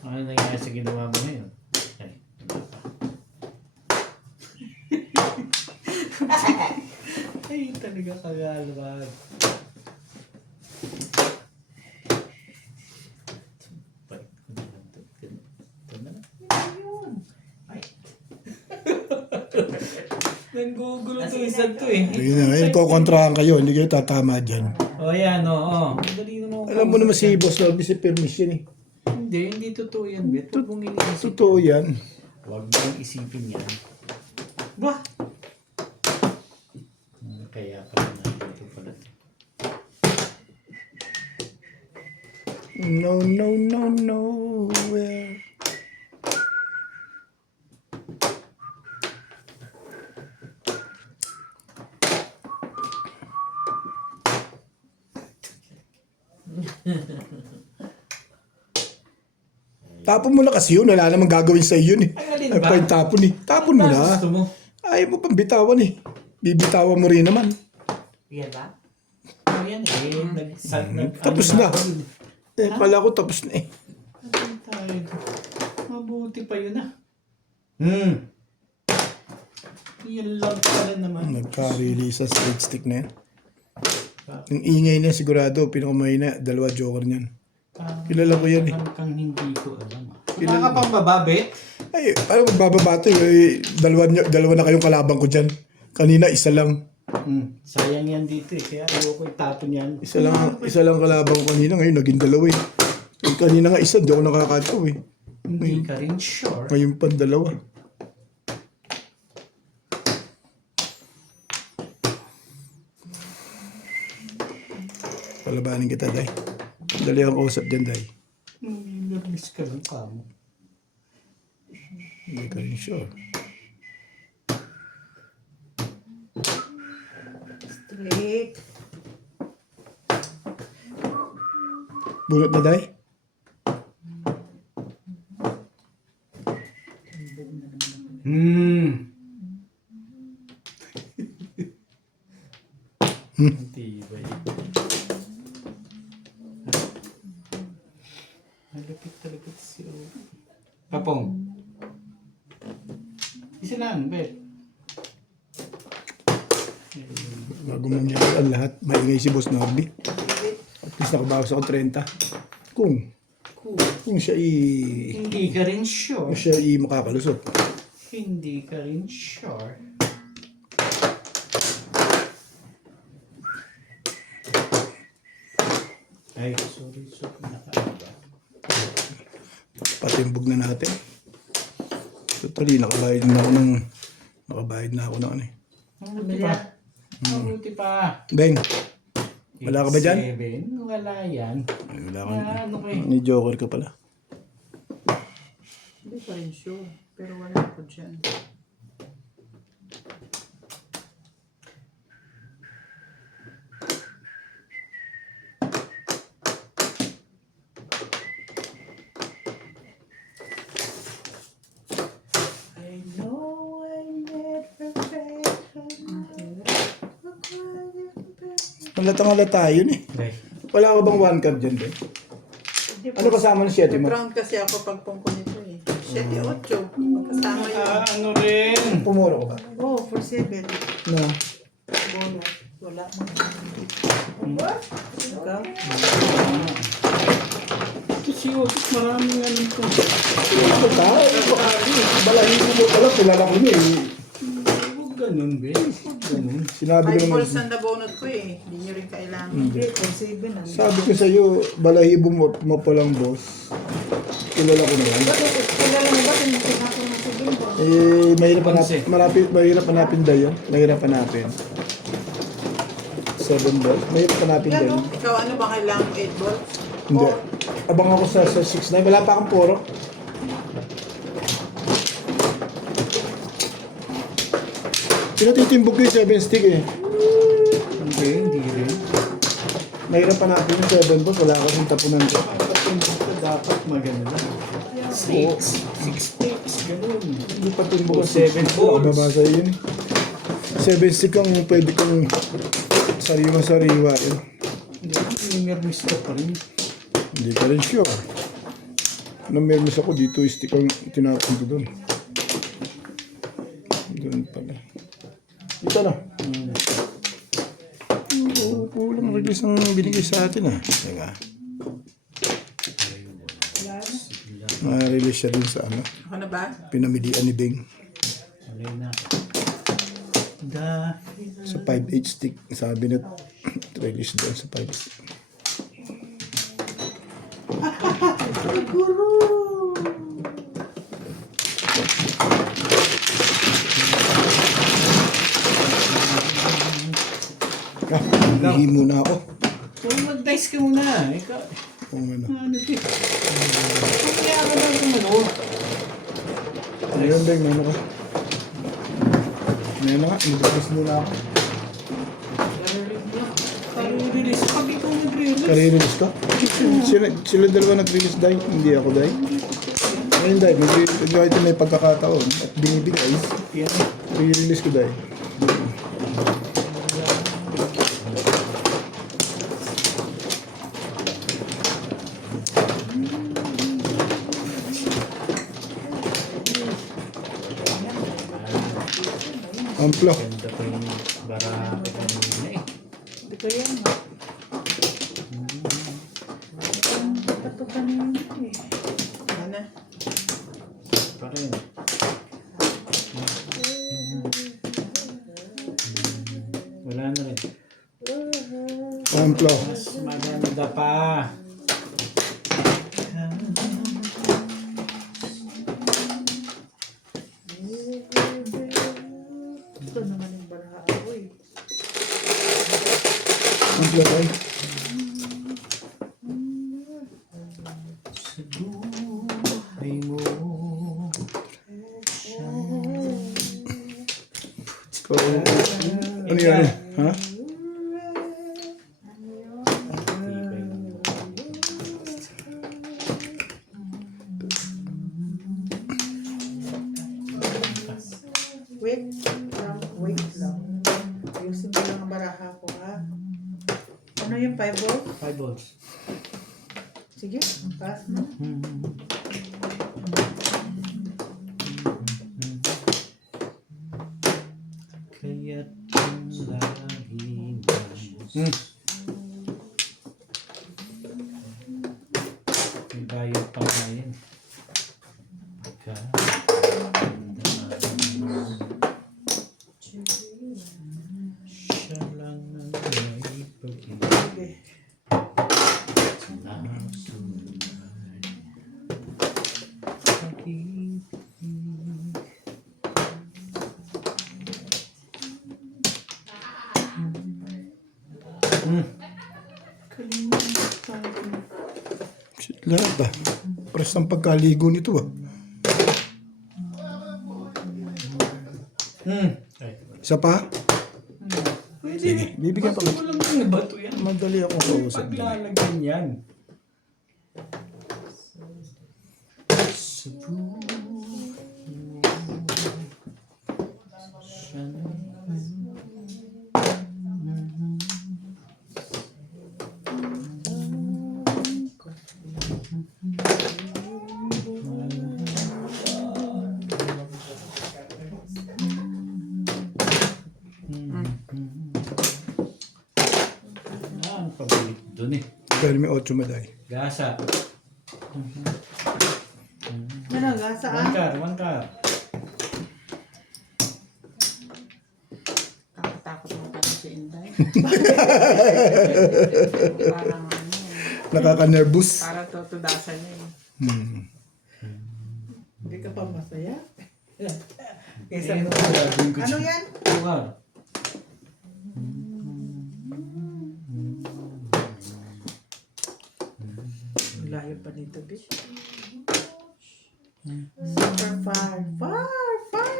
Ano nangyari sa ginawa mo ngayon? Ay, wala pa. Ay, talaga kagalwag. Bait ko na lang to. Ito na lang. Yun. Ay. Nanggugulo to isa to eh. Yun na, yun, kukontrahan kayo. Hindi kayo tatama dyan. O yan, oo. Dali naman ako. Alam mo naman si Boss Lobby si permission eh. Hindi totoo yan, Bet. Huwag mong iniisip. Totoo yan. Huwag mong isipin yan. Ba? Kaya pala natin ito pala. No, nowhere. Tapon mo na kasi yun. Wala namang gagawin sa yun eh. Ay, alin Ay, ba? pa yung tapon eh. Tapon mo Ano na. gusto mo? Ayaw mo pang bitawan eh. Bibitawan mo rin naman. Yan ba? Oh, yan eh. Tapos na. Eh, pala ko tapos na eh. Ano tayo? Mabuti pa yun ah. Yan lang pala naman. Nagka-release sa straight stick na yan. Yung ingay niya sigurado, pinakamahina, dalawa joker niyan. Kilala ko yan eh. Kang hindi ko alam. Wala ka pang bababe? Ay, parang magbababato eh. Dalawa na kayong kalabang ko dyan. Kanina, isa lang. Sayang yan dito eh. Kaya ayoko itapon yan. Isa lang kalabang ko kanina. Ngayon, naging dalawa eh. Yung kanina nga isa, di ako nakakataw eh. Hindi ka rin sure. Ngayon pa dalawa. Palabanin kita, Day. Dali ang usap dyan, Day. Nervous ka lang ka mo. Hindi ka rin sure. Straight. Bunot na, Day? Hindi ba yun? Malapit talaga si Papong. Isa lang, bet. Bago mangyari ang lahat, maingay si Boss Norby. At least nakabawas ako 30. Kung siya Hindi ka rin sure. kung siya makakalusot. Hindi ka rin sure. Ay, sorry. Nakaaba. Patimbog na natin. Totally, nakabayad na ako ng ano eh. Mabuti pa. Mabuti pa. Beng, wala ka ba dyan? 7, wala yan. Ay, wala ka. Ano kayo? Ni Joker ka pala. Hindi pa rin sure. Pero wala ako dyan. I know I need perfection. Halata yun eh. Okay. Wala ka bang one card dyan, Beng? Ano kasama ng 7 mo? Nag-round kasi ako pag pungko nito eh. 7-8. Magkasama yun. Ano rin? Pumuro ka ba? Oh, for 7. No. Bono. Wala mo. Ikaw? Kasi Otis, maraming ano ito. Ano ka? Balahin mo pala, kilala ko niya eh. Huwag ganun, be. Huwag ganun. Sinabi ko 5 naman, balls ang nabunot ko eh. Hindi nyo rin kailangan. Hindi, for 7. Ano? sabi ko sa'yo, balahibo mo palang boss. Kilala ko na yan. Kilala mo ba kung pinako mo sa bimbo? Eh, mahirap Panse. hanapin daw yun. Mahirap hanapin. 7 balls. Mahirap hanapin daw yun. Ikaw ano ba kailangan 8 balls? Hindi. Abang ako sa 6-9. Wala pa akong puro. Pinatitimbog ko yung 7 stick eh. Hindi rin. Mahirap hanapin yung 7 balls. Wala akong tapunan ko. Dapat maganda. 6 sticks, ganun. Hindi pa timbog O, ang 7 balls. Babasa yun eh. 7 stick ang pwede kong sariwa-sariwa yun. Hindi, nervous ka pa rin. Hindi ka rin sure. Nung meron ako dito, stick ang tinapon ko doon. Doon pala. Ito na. Kulang release ang binigay sa atin ah. Teka. Na-release siya dun sa ano. Ako na ba? Pinamilian ni Bing. Alay na. Sa 5-8 stick. Sabi na release doon sa 5 stick. Hihi muna ako. Kung mag-dice ka muna. Ikaw, Kung ano. ano ito? Kaya ka na kung ano. Ayun, Bing, ano ka? Ano nga, mag-release muna ako. Release pag ikaw nag-release. Kare-release ka? Sila dalawa nag-release dahil, hindi ako dahil. Ngayon dahil, kahit may pagkakataon at binibigay, Yan. re-release ko dahil. Amplo. Ganda pa yung baraha ko kanina eh. Hindi ko yan. Ito kanina eh. Ano? Pa rin. Wala na rin. Amplo. Mas maganda pa. Ito naman yung baraha ako eh. Amplo tayo. Sa buhay mo. So, ano yan? Ha? Wait lang. Ayusin ko lang ang baraha ko ha. Ano yung 5 volts? 5 volts. Sige, pass mo. Kaya't yung lagi may bayad pa nga yan. Siya lang ang may pag-ibig. Shit, lahat ah. Pares ng pagkaligo nito ah. Isa pa? Sige, bibigyan pa. Walang mga bato yan. Madali akong kausap. Paglalagyan yan. Sa buhay mo, siya naman. Ang pabalik doon eh. Dahil may 8 maday. Gasa. Ano, gasa ah? One car. Takot mo pa si Inday. Parang ano, Nakaka-nervous. parang tutudasan niya eh. Hindi ka pa masaya? Kaysa ano Ano yan? Lugar. Layo pa nito, bitch. Super far. Far! Far!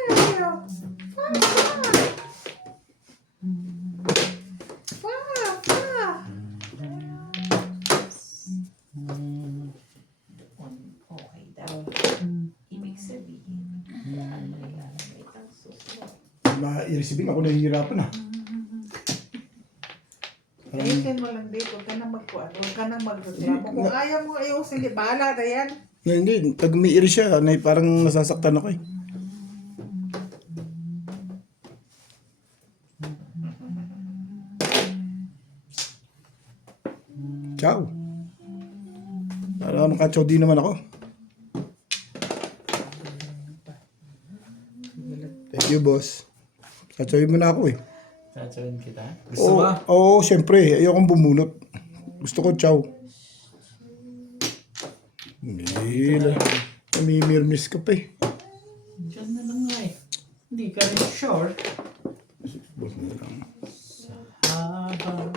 Okay daw. Ibig sabihin, Ma-i-receiving ako nahihirapan ah. Ayusin mo lang dito. Huwag ka nang magkuhan. Huwag ka nang magreklamo. Kung ayaw mo ayusin, di bahala na yan. Hindi, pag umiiri siya, parang nasasaktan ako eh. Ciao. Para makachow din naman ako. Thank you, boss. Kachawin mo na ako eh. Tatsarin kita. Gusto ba? Oo, syempre. Ayokong bumunot. Gusto ko chow. Hindi lang. Namimirmis ka pa eh. Diyan na lang nga eh. Hindi ka rin sure. Boss na lang. Habang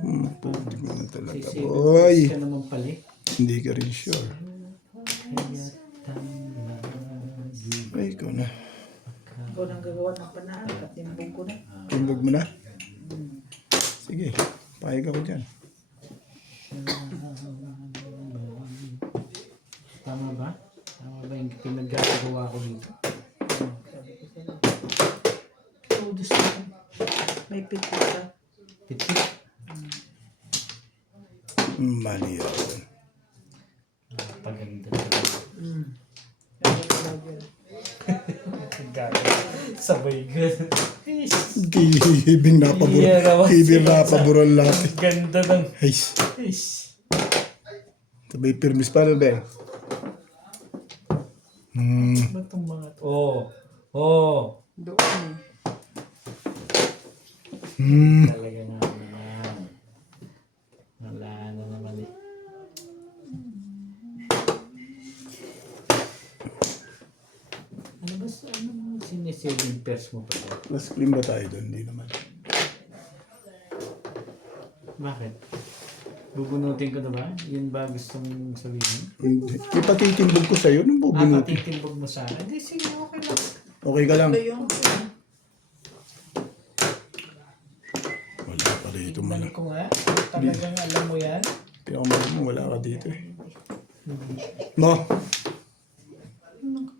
Hindi mo na talaga, sisibig boy. ka naman pala eh. Hindi ka rin sure. Kaya tanagi. Ay, ikaw na. Ikaw nang gagawa ng panaan. At timbong ko na. Timbog mo na? Sige, pahig ako dyan. Tama ba? Tama ba yung pinagagawa ko dito? Todos na. May piti ka. Piti. Mali ako. Paganda talaga. Sabay ka. Si Hibing napaburo. Yeah, naman Hibing siya. napaburon lahat. Ganda ng... Ay, Ish. sabay pirmis pa na ba? Ba't itong mga... Oh. Doon eh. Talaga naman. Wala na naman eh. Ano ba sa ano sinisaving pairs mo pa ba? Mas clean ba tayo doon? Hindi naman. Bakit? Bubunutin ko na ba? Yun ba gusto mong sabihin? Hindi. Ipatitimbog ko sa'yo. Nung bubunutin. Patitimbog mo sa akin? Hindi, sige, okay lang. Okay ka lang. Ito yung Wala pa rito man. Tingnan ko nga. Talagang alam mo yan. Pinakamal mo, wala ka dito eh. No?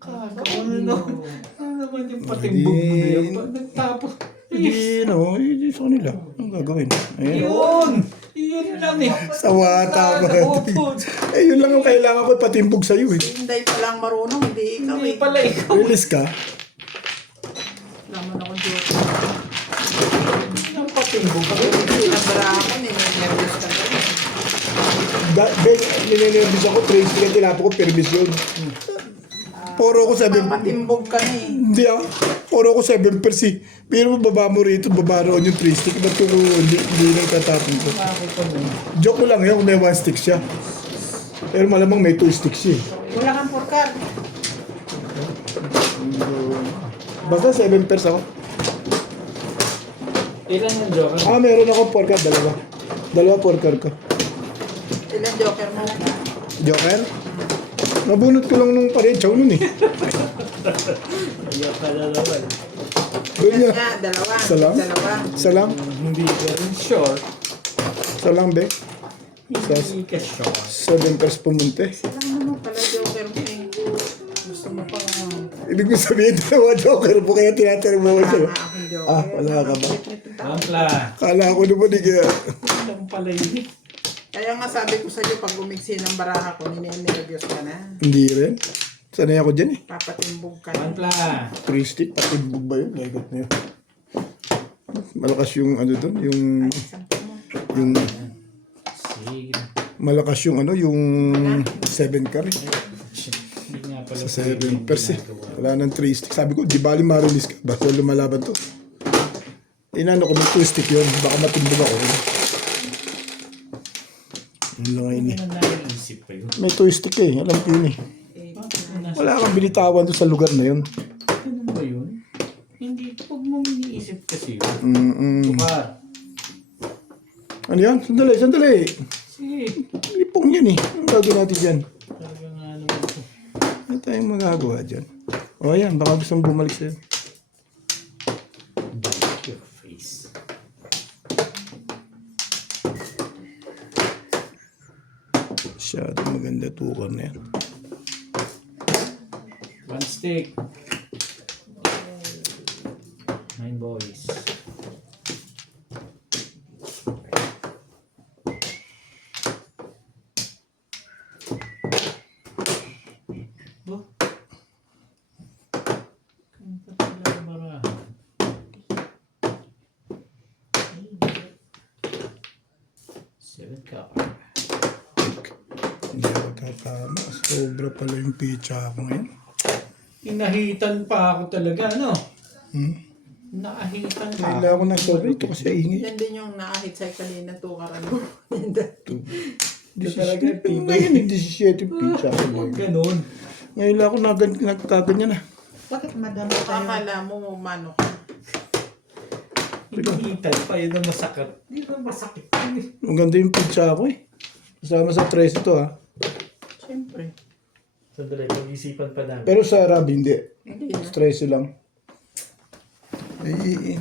Ano naman yung patimbog mo na yan? Ba't nagtapos? Hindi, no. Hindi sa kanila. Anong gagawin? Ayan. Yun! Yun lang eh. Sa wata ba? Opo. Eh, yun lang ang kailangan ko patimbog sa'yo eh. Hinday pa lang marunong, hindi ikaw Hindi eh. pala ikaw. Release ka? Laman ako joke. Ang patimbog ka. Sinabara ako, ninervous ka na rin. Ben, ninenervous ako. Trace ka, tinapo ko, permis yun. Puro ko 7. Papatimbog ka na eh. Hindi ah. Puro ko 7 persi. Pero baba mo rito, baba roon yung 3 stick. Ba't ko hindi nang tatapin ko? Nakakita mo. Joke ko lang yun kung may 1 stick siya. Pero malamang may 2 sticks siya. Wala kang porkar. Basta 7 pairs ako. Ilan yung joker? Meron ako porker, dalawa. Dalawa porker ko. Ilan joker mo? Joker? Nabunot ko lang nung parechaw nun eh. Ayaw ka na naman. Doon niya. Nga, dalawa. Isa lang? Dalawa. Isa lang? Hindi ka rin sure. Isa lang, be. Hindi ka sure. 7 pairs pumunti. Ilan naman pala joker mo eh. Gusto mo pa Ibig ko sabihin, dalawa joker po kaya tinatanong mo ko siya. tama akong joker. Wala ka ba? Ampla. Kala ko naman eh kaya. Ilang pala yun eh. Kaya nga sabi ko sa'yo, pag umiksi ng baraha ko, ninenervyos ka na. Hindi rin. Sanay ako dyan eh. Papatimbog ka na. Ampla. 3 stick, patimbog ba yun? Lagot na yun. Malakas yung ano doon, yung Sige. malakas yung ano, yung 7 car eh. Hindi nga pala. Sa 7 pairs eh. Wala nang 3 stick. Sabi ko, di bali marilis ka. Basta lumalaban to. Inano ko, may 2 stick yun. Baka matimbog ako. Yun lang Hindi ini. na naiisip pa yun. May 2 stick eh. Alam ko yun eh. Wala kang binitawan doon sa lugar na yun. Ano ba yun? Hindi. Huwag mong iniisip kasi yun. Tukar. Ano yan? Sandali, sandali. Sige. Lipong yan eh. Ang gagawin natin dyan? Talaga nga naman ito. Ano tayong magagawa dyan? O ayan, baka gusto mong bumalik sa'yo. Bite your face. Masyado maganda tukar na yan. One stick. 9 boys. Bo. Kanta talaga barahan. Seven card. Hindi ako tatama. Sobra pala yung pizza ako ngayon. Inahitan pa ako talaga, ano? Naahitan pa. Kailangan ko ng sobra ito kasi ingay. Yan din yung naahit sa'yo kanina, tukaran mo. Talaga, Ngayon, 17 pizza ako ngayon. Ganun. Ngayon lang ako nagkaganyan na. Bakit madami tayo? Akala mo mano ka. Inahitan pa, yun ang masakit. Hindi ba masakit yun eh. Ang ganda yung pizza ako eh. Kasama sa tres ito ha. Siyempre. Sandali, pag-isipan pa namin. Pero sa Arabi hindi. Hindi na. Stress lang.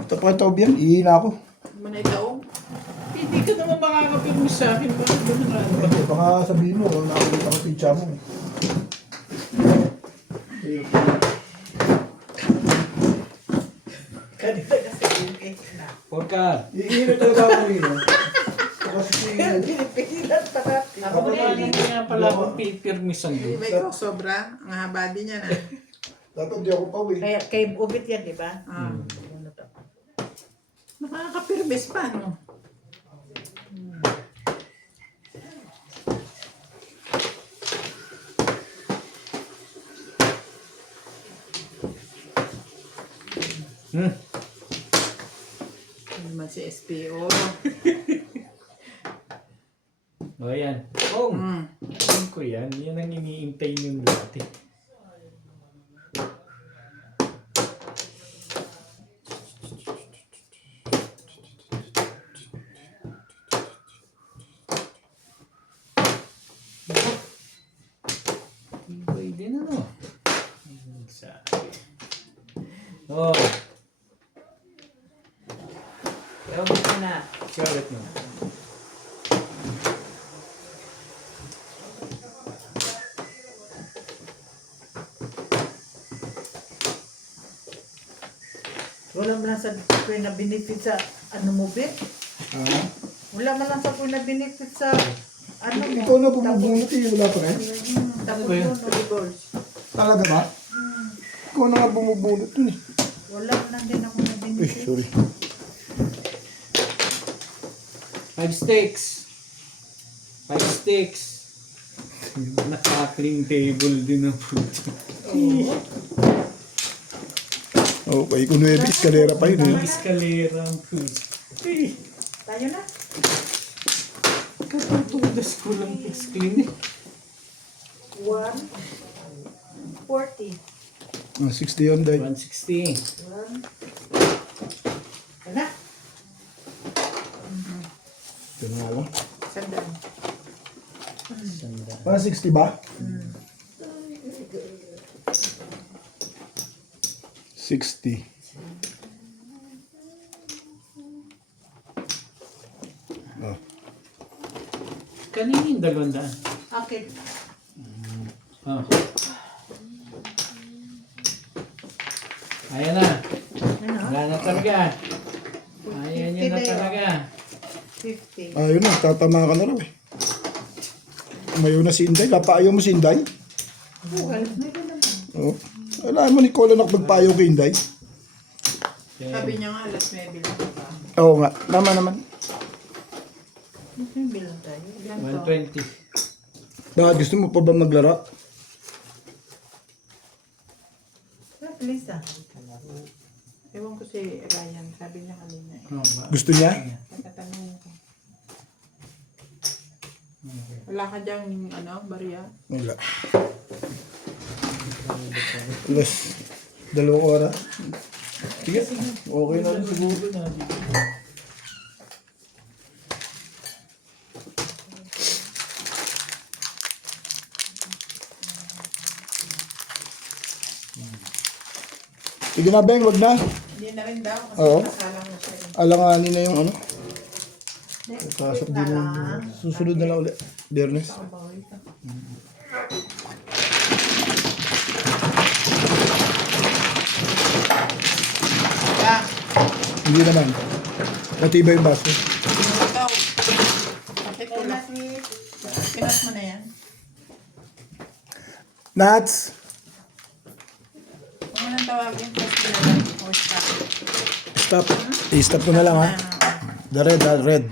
Tapataw yan. Ihina ako. Manay daw. Hindi ka naman makakapirmi sa akin. Bakit ba naman ano ba? Baka sabihin mo, nakakita ko pizza mo. Kanina kasi yung cake na. Porka. Ihina talaga ako yun. Kasi Pinipigilan pa natin. Ako naman hindi nga pala akong pipirmisan Hindi doon. ba ikaw sobra? Ang haba din yan ah. dapat di ako pa eh. Kaya kay Ubit yan, di ba? Ah. Nakakapirmes pa, no? Hmm. Ano naman si SPO? O yan. Oh, Mm. alam ko yan. Yan ang iniintay yung dati. Ibay din ano. Oh. Ewan ko na. Charlotte mo. Wala man lang sa kuya na benefit sa ano mo, Bet? Ah, Wala man lang sa kuya na benefit sa ano mo. ikaw na bumubunot eh, wala pa rin. Tapos ba yun? yun, Talaga ba? Ikaw na nga bumubunot dun eh. wala man lang din ako na Uy, benefit. sorry. 5 sticks. 5 sticks. Naka-clean table din ang puto. Okay, kung 9 eskalera pa yun eh. Eskalera ang puto. Tayo na. Katutudas ko lang clean eh. 140. 60 yun, Day. 160. Ano? Ito na nga lang. Sandaan. 160 ba? 60. Oh. Kanina yung 200. Okay. Oh. Ayan na. Ano? Wala na talaga. Ayan yun na talaga. 50. Ayun na, tatama ka na raw eh. Mayo na si Inday. Kapaayaw mo si Inday? Well, mayroon naman. Oo. Alam mo, Nicola na magpapayaw kay Inday. Sabi niya nga, alas 9 lang ba? Oo nga, tama naman. May bilang tayo. Ilan to? 120. Bakit gusto mo pa ba maglaro? Ah, please ah. Ewan ko si Ryan, sabi niya kanina. Oh, ba? Gusto niya? Nagtatanong ko. Wala ka diyang, ano, bariya? Wala. Alas, 2 oras. Sige, okay na rin siguro. Sige na, Beng, wag na. Hindi na rin daw, kasi Oo. nasalang na siya. Alanganin na yung ano. Next Pasok week din na yung lang. susunod na lang ulit. Biyernes. Yeah. Hindi naman. Matibay yung baso. Ikaw. Bakit ko lang? Pinas mo na yan. Nuts! Huwag mo nang tawagin. Tapos pinala. O stop. Stop. I-stop ko na lang ha. The red, the red.